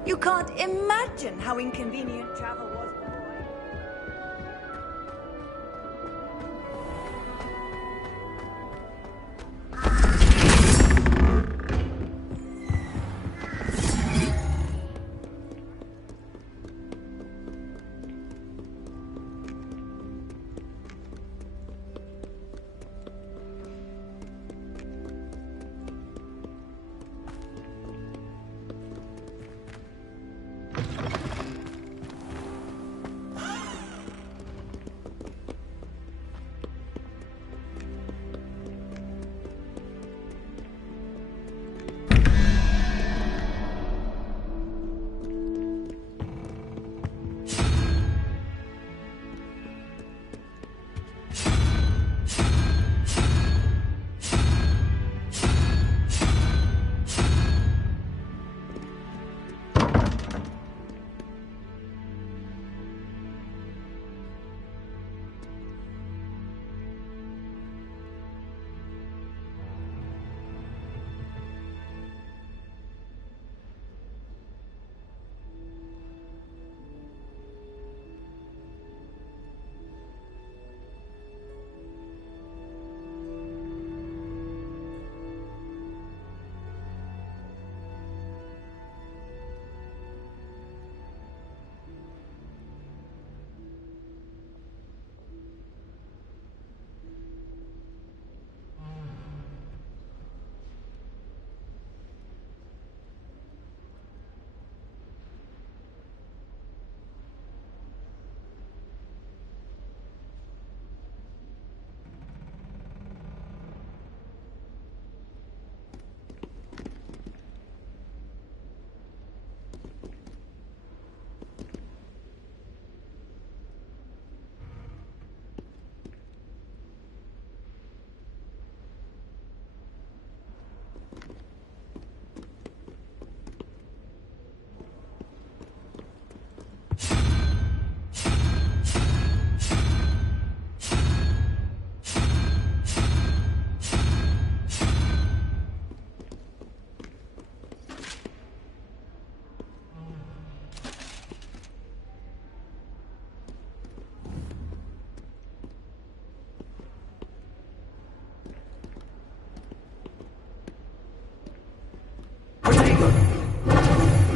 You can't imagine how inconvenient travel was before.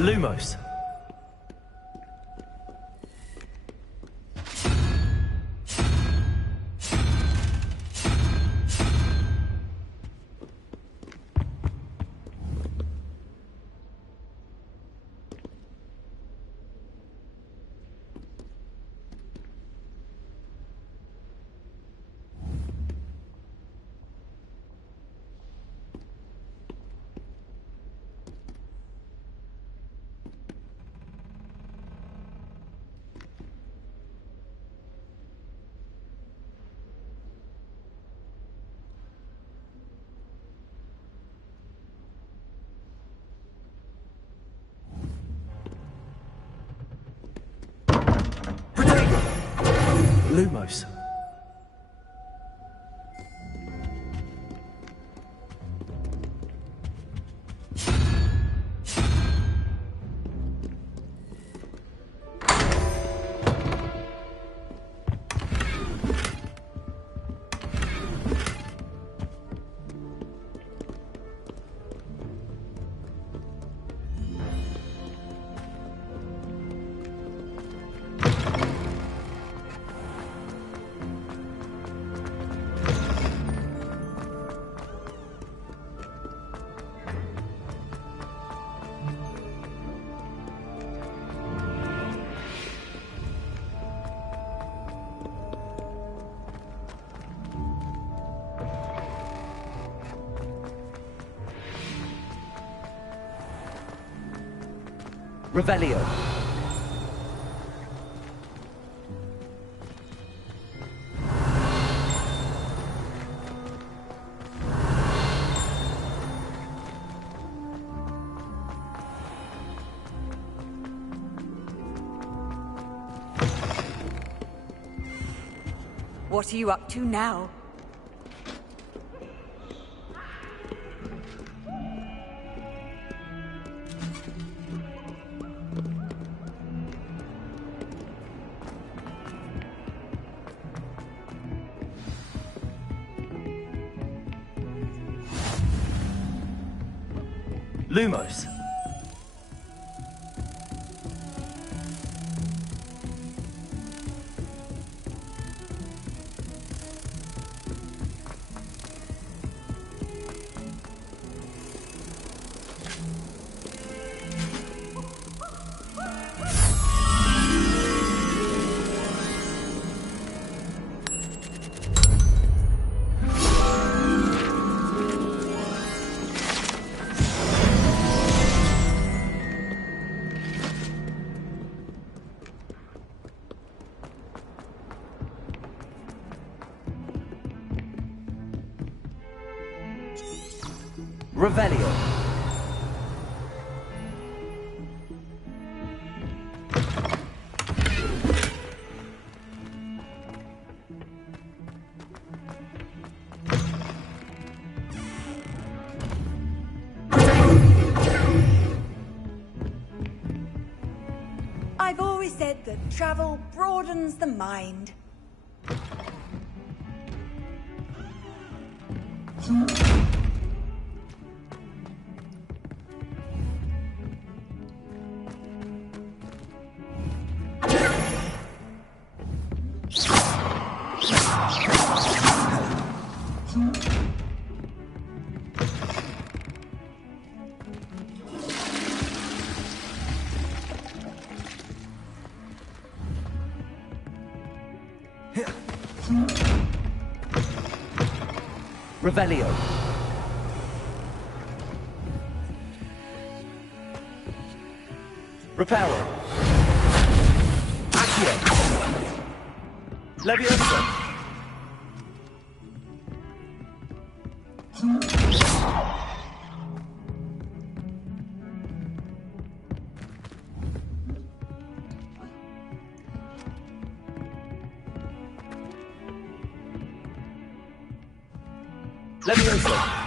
Lumos. Lumos. Revelio. What are you up to now? Lumos. Revelio. I've always said that travel broadens the mind. Revelio. Reparo. Accio. Leviosa. Leviosa.